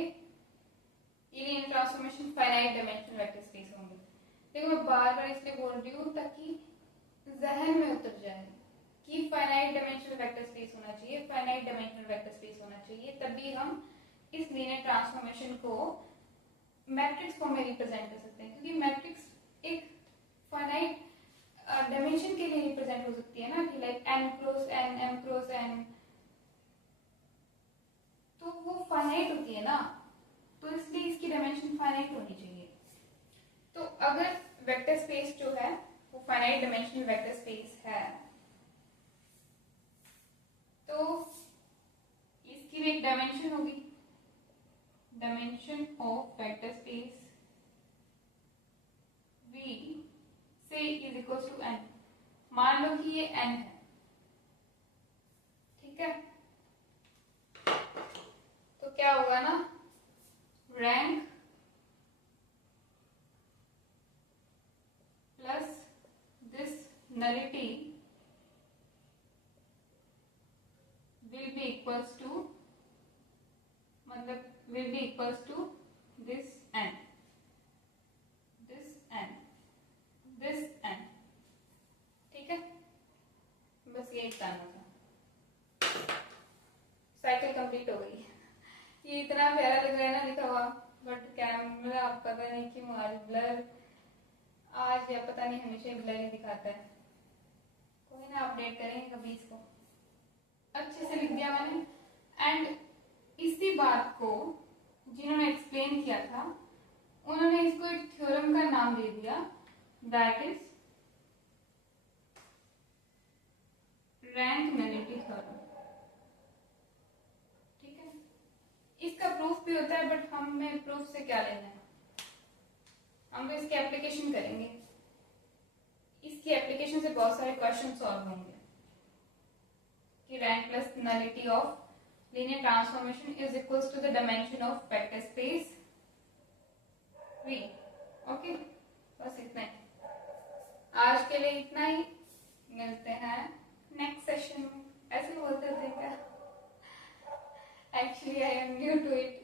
linear transformation finite dimensional vector space होंगे। देखो मैं बार बार इसलिए बोल रही हूँ ताकि जहन में उतर जाए कि फाइनाइट डायमेंशनल वेक्टर स्पेस होना चाहिए, फाइनाइट डायमेंशनल वेक्टर स्पेस होना चाहिए, तभी हम इस लीनियर ट्रांसफॉर्मेशन को मैट्रिक्स फॉर्म में रिप्रेजेंट कर सकते हैं। क्योंकि मैट्रिक्स एक फाइनाइट डायमेंशन के लिए रिप्रेजेंट हो सकती है ना, कि like n cross n, m cross n, तो वो फाइनाइट होती है ना, तो इसलिए इसकी डायमेंशन फाइनाइट होनी चाहिए। तो अगर वेक्टर स्पेस जो है वो फाइनाइट डायमेंशनल वेक्टर स्पेस है, तो इसकी भी एक डायमेंशन होगी, dimension of vector space V say is equals to n। मान लो कि ये n है, ठीक है, तो क्या होगा ना, rank plus this nullity will be equals to, मतलब will be equals to this n, this n, this n, ठीक है, बस ये करना था, साइकिल कंप्लीट हो गई। ये इतना प्यारा लग रहा है ना लिखा हुआ, बट कैमरा पता नहीं क्यों आज ब्लर, आज या पता नहीं हमेशा ब्लर ही दिखाता है। कोई ना, अपडेट करेंगे कभी इसको। अच्छे से लिख दिया मैंने। एंड इसी बात को जिन्होंने एक्सप्लेन किया था उन्होंने इसको एक थ्योरम का नाम दे दिया, that is rank nullity theorem, ठीक है। इसका प्रूफ भी होता है, बट हमें प्रूफ से क्या लेना है, हम तो इसकी एप्लीकेशन करेंगे। इसकी एप्लीकेशन से बहुत सारे क्वेश्चन सॉल्व होंगे कि rank plus nullity of linear transformation is equals to the dimension of vector space V। Okay, बस इतना ही आज के लिए, इतना ही। मिलते हैं नेक्स्ट सेशन में। ऐसे बोलते थे क्या? Actually I am new to it,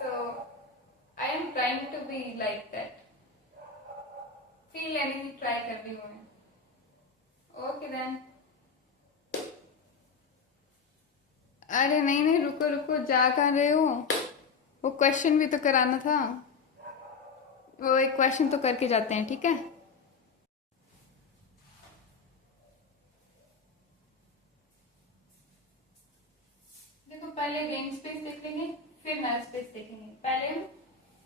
so I am trying to be like that। Feel anything try कर रही हूँ मैं। Okay then. अरे नहीं नहीं, रुको रुको, जा कहाँ रहे हो? वो क्वेश्चन भी तो कराना था, वो एक क्वेश्चन तो करके जाते हैं, ठीक है। देखो, पहले रेंज स्पेस देख लेंगे, फिर नल स्पेस देखेंगे। पहले हम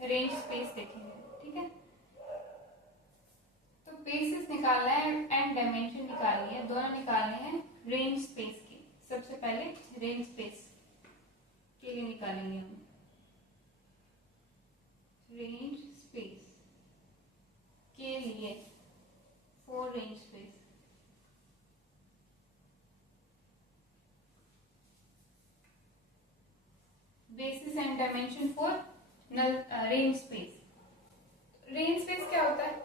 रेंज स्पेस देखेंगे, ठीक है। तो बेसिस निकालना है एंड डायमेंशन निकालनी है, दोनों निकालने हैं रेंज स्पेस की। सबसे पहले रेंज स्पेस के लिए निकालेंगे हम रेंज स्पेस के लिए, for range space. Basis and dimension for null range space. Range space क्या होता है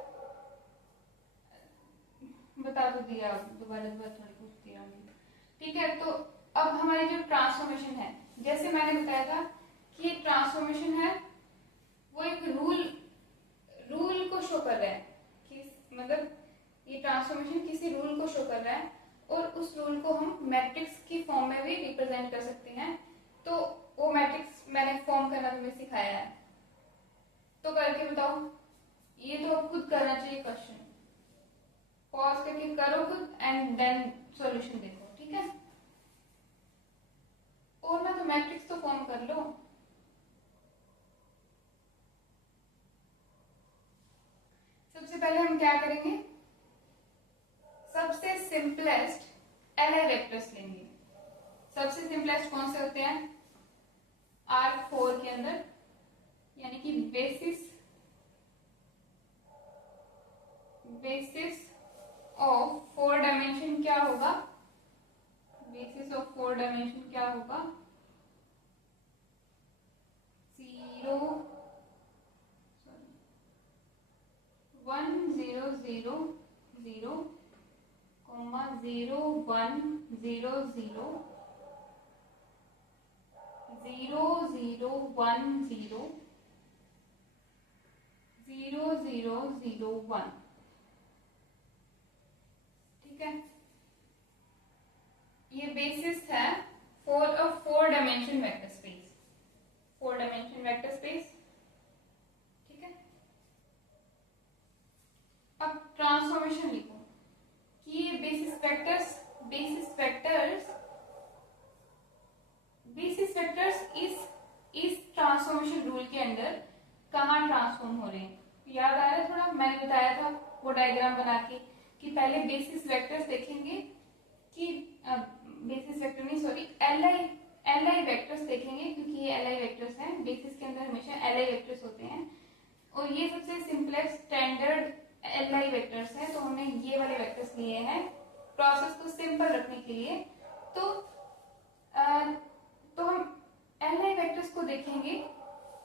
बता तो दिया, दोबारा थोड़ी पूछ दिया, ठीक है। तो अब हमारी जो ट्रांसफॉर्मेशन है, जैसे मैंने बताया था कि ये ट्रांसफॉर्मेशन है, वो एक रूल को शो कर रहा है कि, मतलब ये ट्रांसफॉर्मेशन किसी रूल को शो कर रहा है, और उस रूल को हम मैट्रिक्स की फॉर्म में भी रिप्रेजेंट कर सकते हैं। तो वो मैट्रिक्स मैंने फॉर्म करना तुम्हें सिखाया है, तो करके बताओ। ये तो अब खुद करना चाहिए क्वेश्चन, पॉज करके करो खुद एंड देन सॉल्यूशन देखो, ठीक है। और ना तो मैट्रिक्स तो फॉर्म कर लो। सबसे पहले हम क्या करेंगे, सबसे सिंपलेस्ट एलआई वेक्टर्स लेंगे। सबसे सिंपलेस्ट कौन से होते हैं? R4 के अंदर, यानी कि बेसिस ऑफ 4 डायमेंशन क्या होगा? बेसिस ऑफ 4 डायमेंशन क्या होगा? 0 1 0 0 0 0 1 0 0 0 0 1 0 0 0 0 1, ठीक है। ये बेसिस है for a 4 dimension vector space, 4 dimension vector space, ठीक है। अब ट्रांसफॉर्मेशन लिखो कि ये बेसिस वेक्टर्स इस ट्रांसफॉर्मेशन रूल के अंदर कहाँ ट्रांसफॉर्म हो रहे हैं। याद आ रहा है थोड़ा, मैंने बताया था वो डायग्राम बना के कि पहले बेसिस वेक्टर्स देखेंगे कि बेसिस वेक्टर नहीं, सॉरी, एल आई वेक्टर्स देखेंगे, क्योंकि ये एल आई वेक्टर्स हैं, बेसिस के अंदर हमेशा एल आई वेक्टर्स होते हैं और ये सबसे simplest standard L I vectors है, तो हमने ये वाले वेक्टर्स लिए हैं प्रोसेस को सिंपल रखने के लिए। तो हम एल आई वेक्टर्स को देखेंगे,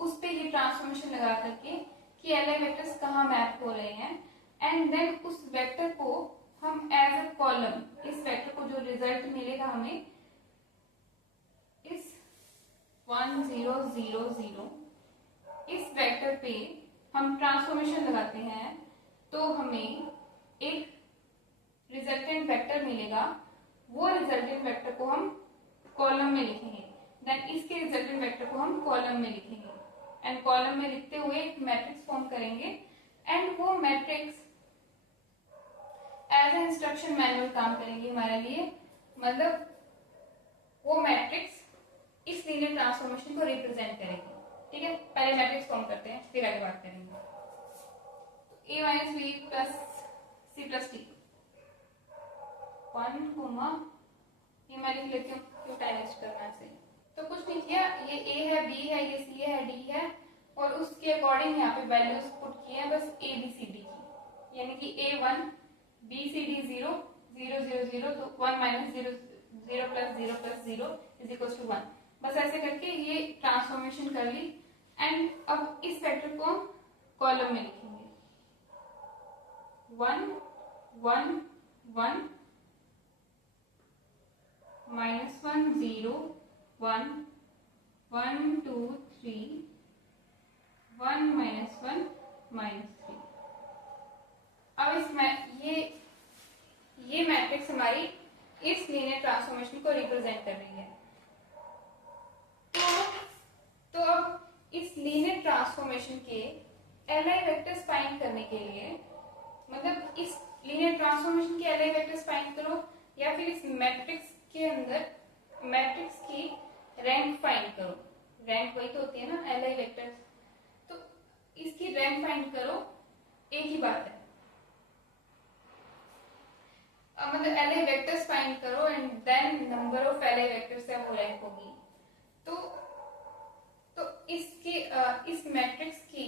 उस पे ये ट्रांसफॉर्मेशन लगा करके कि एल आई वेक्टर्स कहाँ मैप हो रहे हैं, एंड देन उस वेक्टर को हम एज अ कॉलम, इस वेक्टर को जो रिजल्ट मिलेगा हमें इस 1 0 0 0 इस वेक्टर पे हम ट्रांसफॉर्मेशन लगाते हैं तो हमें एक रिजल्टेंट वेक्टर मिलेगा। वो रिजल्टेंट वेक्टर को हम कॉलम में लिखेंगे, देन इसके रिजल्टेंट वेक्टर को हम कॉलम में लिखेंगे एंड कॉलम में लिखते हुए एक मैट्रिक्स फॉर्म करेंगे एंड वो matrix as a instruction manual काम करेंगे हमारे लिए। मतलब वो मैट्रिक्स इस लीनियर ट्रांसफॉर्मेशन को रिप्रेजेंट करेगी। ठीक है, पहले मैट्रिक्स फॉर्म करते हैं फिर आगे बात करेंगे। a minus B plus C plus T 1 comma, ये मैं लिख लेती हूँ, क्यों टाइम वेस्ट करना है। तो कुछ नहीं किया, ये a है, b है, ये c है, d है और उसके अकॉर्डिंग यहाँ पे वैल्यूज पुट किए हैं बस a b c d की, यानी कि a1 b c d 0 0 0 0 तो 1 minus 0 0 plus 0 plus 0 is equal to 1। बस ऐसे करके ये ट्रांसफॉर्मेशन कर ली एंड अब इस वेक्टर को हम कॉलम में लिखेंगे 1 1 1 माइनस 1 0 1 1 2 3 1 माइनस 1 माइनस 3। अब इसमें ये मैट्रिक्स हमारी इस लीनियर ट्रांसफॉर्मेशन को रिप्रेजेंट कर रही है। तो अब इस लीनियर ट्रांसफॉर्मेशन के एल आई वेक्टर्स फाइंड करने के लिए, मतलब इस लीनियर ट्रांसफॉर्मेशन के एल आई वेक्टर्स फाइंड करो या फिर इस मैट्रिक्स के अंदर मैट्रिक्स की रैंक फाइंड करो। रैंक वही तो होती है ना एल आई वेक्टर्स, तो इसकी रैंक फाइंड करो, एक ही बात है। मतलब एल आई वेक्टर्स फाइंड करो and then number of L I vectors है वो रैंक होगी। तो इसके इस मैट्रिक्स की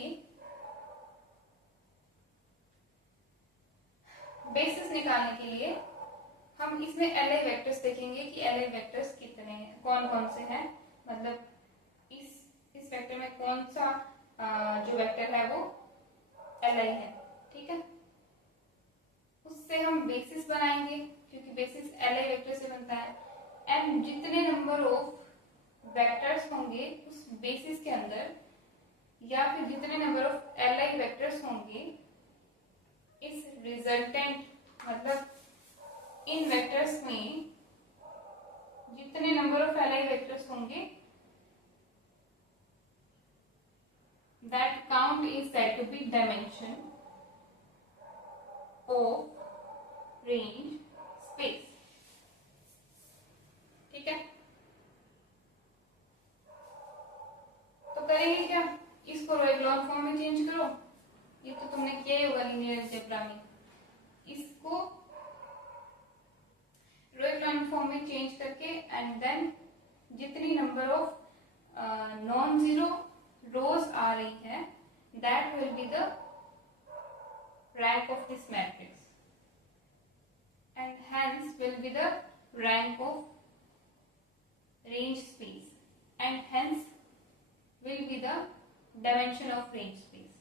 बेसिस निकालने के लिए हम इसमें एल आई वेक्टर्स देखेंगे कि एल आई वेक्टर्स कितने हैं, कौन कौन से हैं, मतलब इस वेक्टर में कौन सा जो वेक्टर है वो एल आई है। ठीक है, उससे हम बेसिस बनाएंगे क्योंकि बेसिस एल आई वेक्टर से बनता है एंड जितने नंबर ऑफ वेक्टर्स होंगे उस बेसिस के अंदर या फिर जितने number of L I vectors होंगे इस रिजल्टेंट, मतलब इन वेक्टर्स में जितने number of L I vectors होंगे that count is said to be dimension of range space. ठीक है, तो करेंगे क्या, इसको रो एक्लॉन फॉर्म में चेंज करो, ये तो तुमने किया ही होगा लीनियर अलजेब्रा में। इसको रो एक्लॉन फॉर्म में चेंज करके एंड देन जितनी number of non zero rows आ रही है that will be the rank of this matrix and hence will be the rank of range space and hence will be the dimension of range space।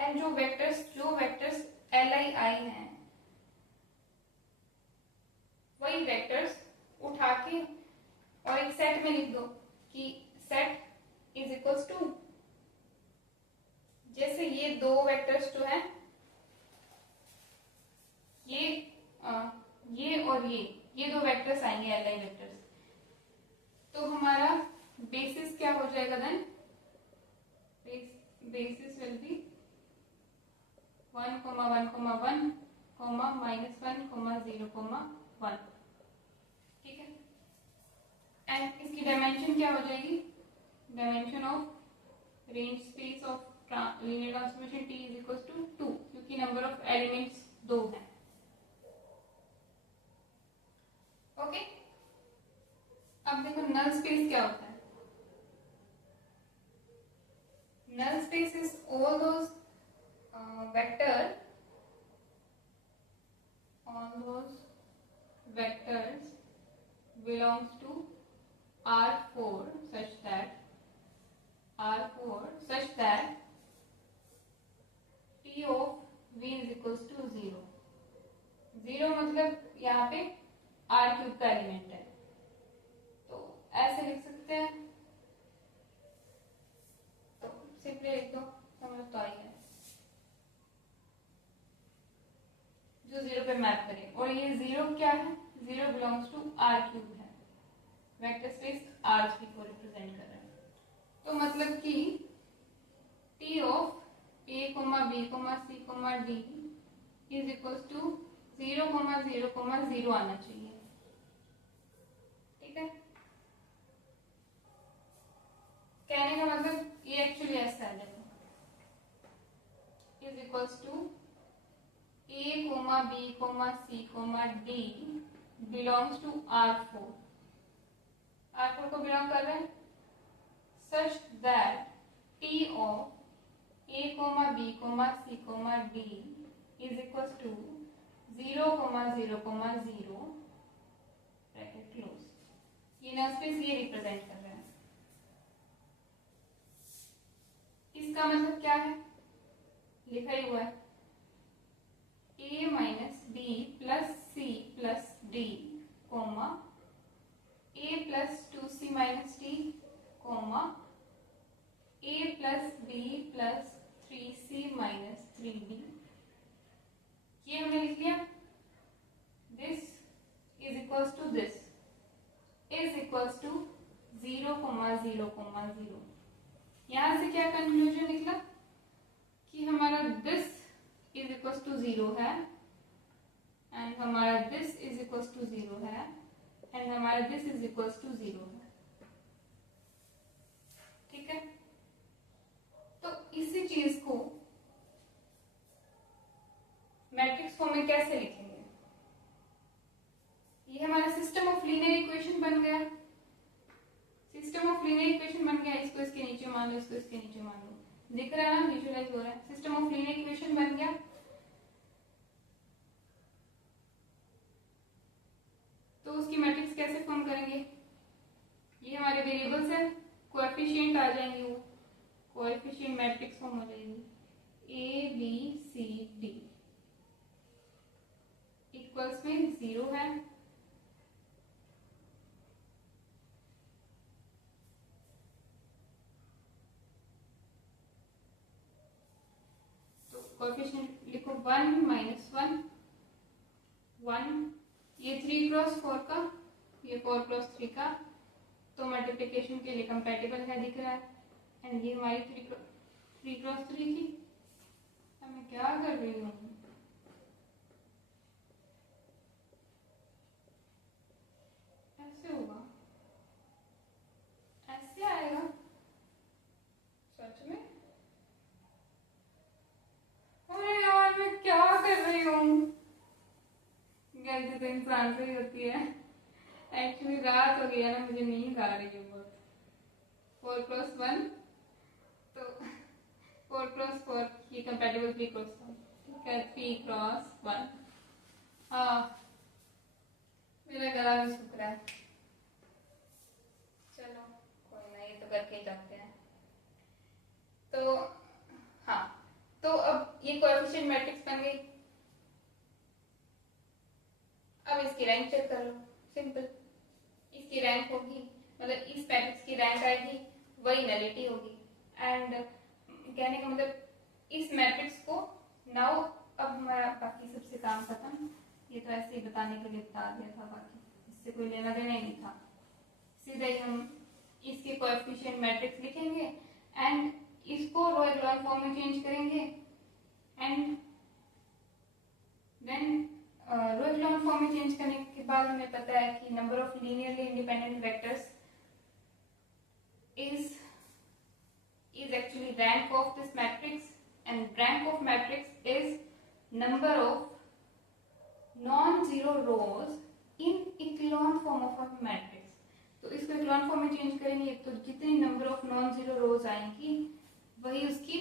and जो vectors L I आई हैं वही vectors उठा के और एक set में लिख दो कि सेट इज इक्वल्स टू, जैसे ये दो वेक्टर्स जो हैं ये और ये दो वेक्टर्स आएंगे एल आई वेक्टर्स, तो हमारा बेसिस क्या हो जाएगा then, basis will be 1 1 1 minus 1 0 1। ठीक है, एंड इसकी डायमेंशन क्या हो जाएगी, dimension of range space of linear transformation T is equal to 2 क्योंकि नंबर ऑफ एलिमेंट्स 2 हैं। ओके, नल स्पेस क्या होता है? Null space is all those vectors belongs to R4 such that T of V is equals to 0. 0 मतलब यहाँ पे R cube का element है, तो ऐसे लिख सकते हैं, तो सिंपली लिख दो, समझ तो आई है, जो 0 पे मैप करे। और ये 0 क्या है? 0 बिलोंग्स टू R क्यूब है, वेक्टर स्पेस R3 को रिप्रेजेंट कर रहा है। तो मतलब कि T of A, B, C, D is equals to 0, 0, 0 आना चाहिए। ठीक है, कहने का मतलब ये एक्चुअली ऐसा है, is equals to A, B, C, D belongs to R4। R4 को बिलोंग कर रहे हैं, such that T of A, B, C, D is equals to 0, 0, 0 bracket close. ये नल स्पेस ये रिप्रेजेंट कर रहा है। इसका मतलब क्या है? लिखा ही हुआ है A minus B plus C plus D comma A plus 2C minus D comma A plus B plus 3C minus 3D। ये हमने लिख लिया। This is equals to this is equals to 0, 0, 0। यहां से क्या कंक्लूजन निकला कि हमारा दिस इज इक्वल्स टू 0 है, एंड हमारा दिस इज इक्वल्स टू 0 है, एंड हमारा दिस इज इक्वल्स टू 0 है। ठीक है, तो इसी चीज को मैट्रिक्स फॉर्म में कैसे लिखेंगे? ये हमारा सिस्टम ऑफ लीनियर इक्वेशन बन गया। सिस्टम ऑफ लीनियर इक्वेशन बन गया, इसको इसके नीचे मान लो, इसको इसके नीचे मान लो, दिख रहा है ना, विजुअलाइज हो रहा है। सिस्टम ऑफ लीनियर इक्वेशन बन गया। तो उसकी मैट्रिक्स कैसे फॉर्म करेंगे? ये हमारे वेरिएबल्स है, कोएफिशिएंट आ जाएंगे, वो कोएफिशिएंट मैट्रिक्स फॉर्म हो जाएगी A, B, C, D equals में 0 है, तो कोएफिशिएंट लिखो 1, -1, 1, ये 3 क्रॉस 4 का, ये 4 क्रॉस 3 का, तो मल्टीप्लिकेशन के लिए कंपैटिबल है, दिख रहा है। एंड ये हमारी 3 क्रॉस 3 की। अब मैं क्या कर रही हूँ? ऐसे होगा, ऐसे आएगा सच में? अरे यार मैं क्या कर रही हूँ? गलती तो इंसान से ही होती है। एक्चुअली रात हो गई है ना, मुझे नींद आ रही है बहुत। 4 क्रॉस 1, तो 4 क्रॉस 4 ये कंपैटिबल 3 क्रॉस 1, ठीक है, 3 क्रॉस 1। हाँ, मेरा गला भी सूख रहा है। चलो कोई ना, ये तो करके जाते हैं। तो हाँ, तो अब ये कोएफिशिएंट मैट्रिक्स बन गई। अब इसकी रैंक चेक कर लो, सिंपल। इसकी रैंक होगी, मतलब इस मैट्रिक्स की रैंक आएगी, वही नलिटी होगी। एंड कहने का मतलब इस मैट्रिक्स को नाउ, अब हमारा बाकी सबसे काम खत्म। ये तो ऐसे ही बताने के लिए बता दिया था, बाकी इससे कोई लेना देना ही नहीं था। सीधा ही हम इसके कोएफिशिएंट मैट्रिक्स लिखेंगे एंड इसको रो एक्लॉन फॉर्म में चेंज करेंगे, and then row echelon form में चेंज करने के बाद हमें पता है कि number of linearly independent vectors is actually rank of this matrix, and rank of matrix is number of non-zero rows in echelon form of a matrix। तो इसको इक्लोन फॉर्म में चेंज करेंगे तो जितनी number of non zero rows आएंगी वही उसकी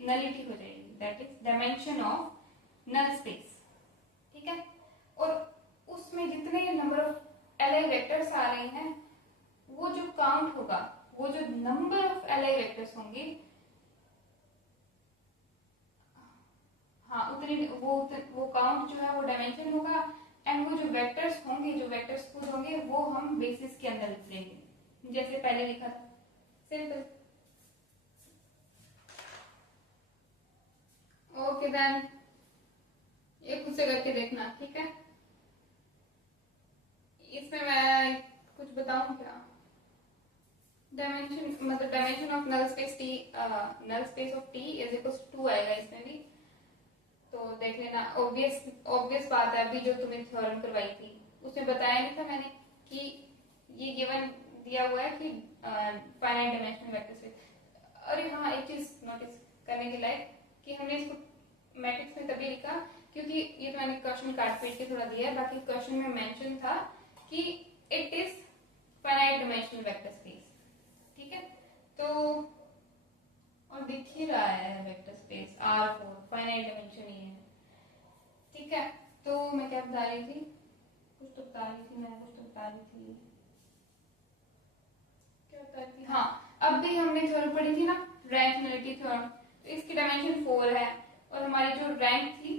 nullity हो जाएगी, that is dimension of null space. ठीक है, और उसमें जितने नंबर ऑफ एलआई वेक्टर्स आ रहे हैं वो जो काउंट होगा, वो जो नंबर ऑफ एलआई वेक्टर्स होंगे, हाँ उतनी वो काउंट जो है वो डायमेंशन होगा, एंड वो जो वेक्टर्स होंगे, जो वेक्टर्स खुद होंगे वो हम बेसिस के अंदर लिख लेंगे जैसे पहले लिखा था, सिंपल। ओके देन ये खुद से करके देखना, ठीक है। इसमें मैं कुछ बताऊं क्या? डायमेंशन मतलब dimension of null space T, null space of T is equal to 2 आएगा इसमें भी, तो देख लेना। ऑब्वियस बात है, अभी जो तुम्हें थ्योरम करवाई थी उसमें बताया नहीं था मैंने कि ये गिवन दिया हुआ है कि फाइनाइट डायमेंशनल वेक्टर स्पेस। अरे हाँ, एक चीज नोटिस करने के लायक कि हमने इसको मैट्रिक्स में तभी लिखा क्योंकि ये तो मैंने क्वेश्चन काट पीट के थोड़ा दिया है, बाकी क्वेश्चन में मेंशन था कि it is finite dimensional vector space. ठीक है, तो और दिख ही रहा है vector space R4 finite dimension ही है। ठीक है, तो मैं क्या बता रही थी, कुछ तो बता रही थी मैं, कुछ तो बता रही थी, क्या बता रही थी, हाँ अब भी हमने थ्योरम पढ़ी थी ना, रैंक नलिटी थ्योरम, तो इसकी डायमेंशन 4 है और हमारी जो रैंक थी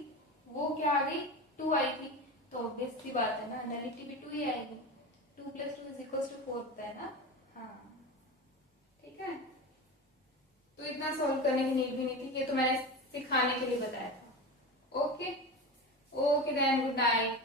वो क्या आ गई, 2 आई थी, तो ऑब्वियस सी बात है ना, नलिटी भी 2 ही आएगी, 2 + 2 = 4 होता है ना। हाँ ठीक है, तो इतना सॉल्व करने की नीड भी नहीं थी, ये तो मैंने सिखाने के लिए बताया था। Okay okay then, good night.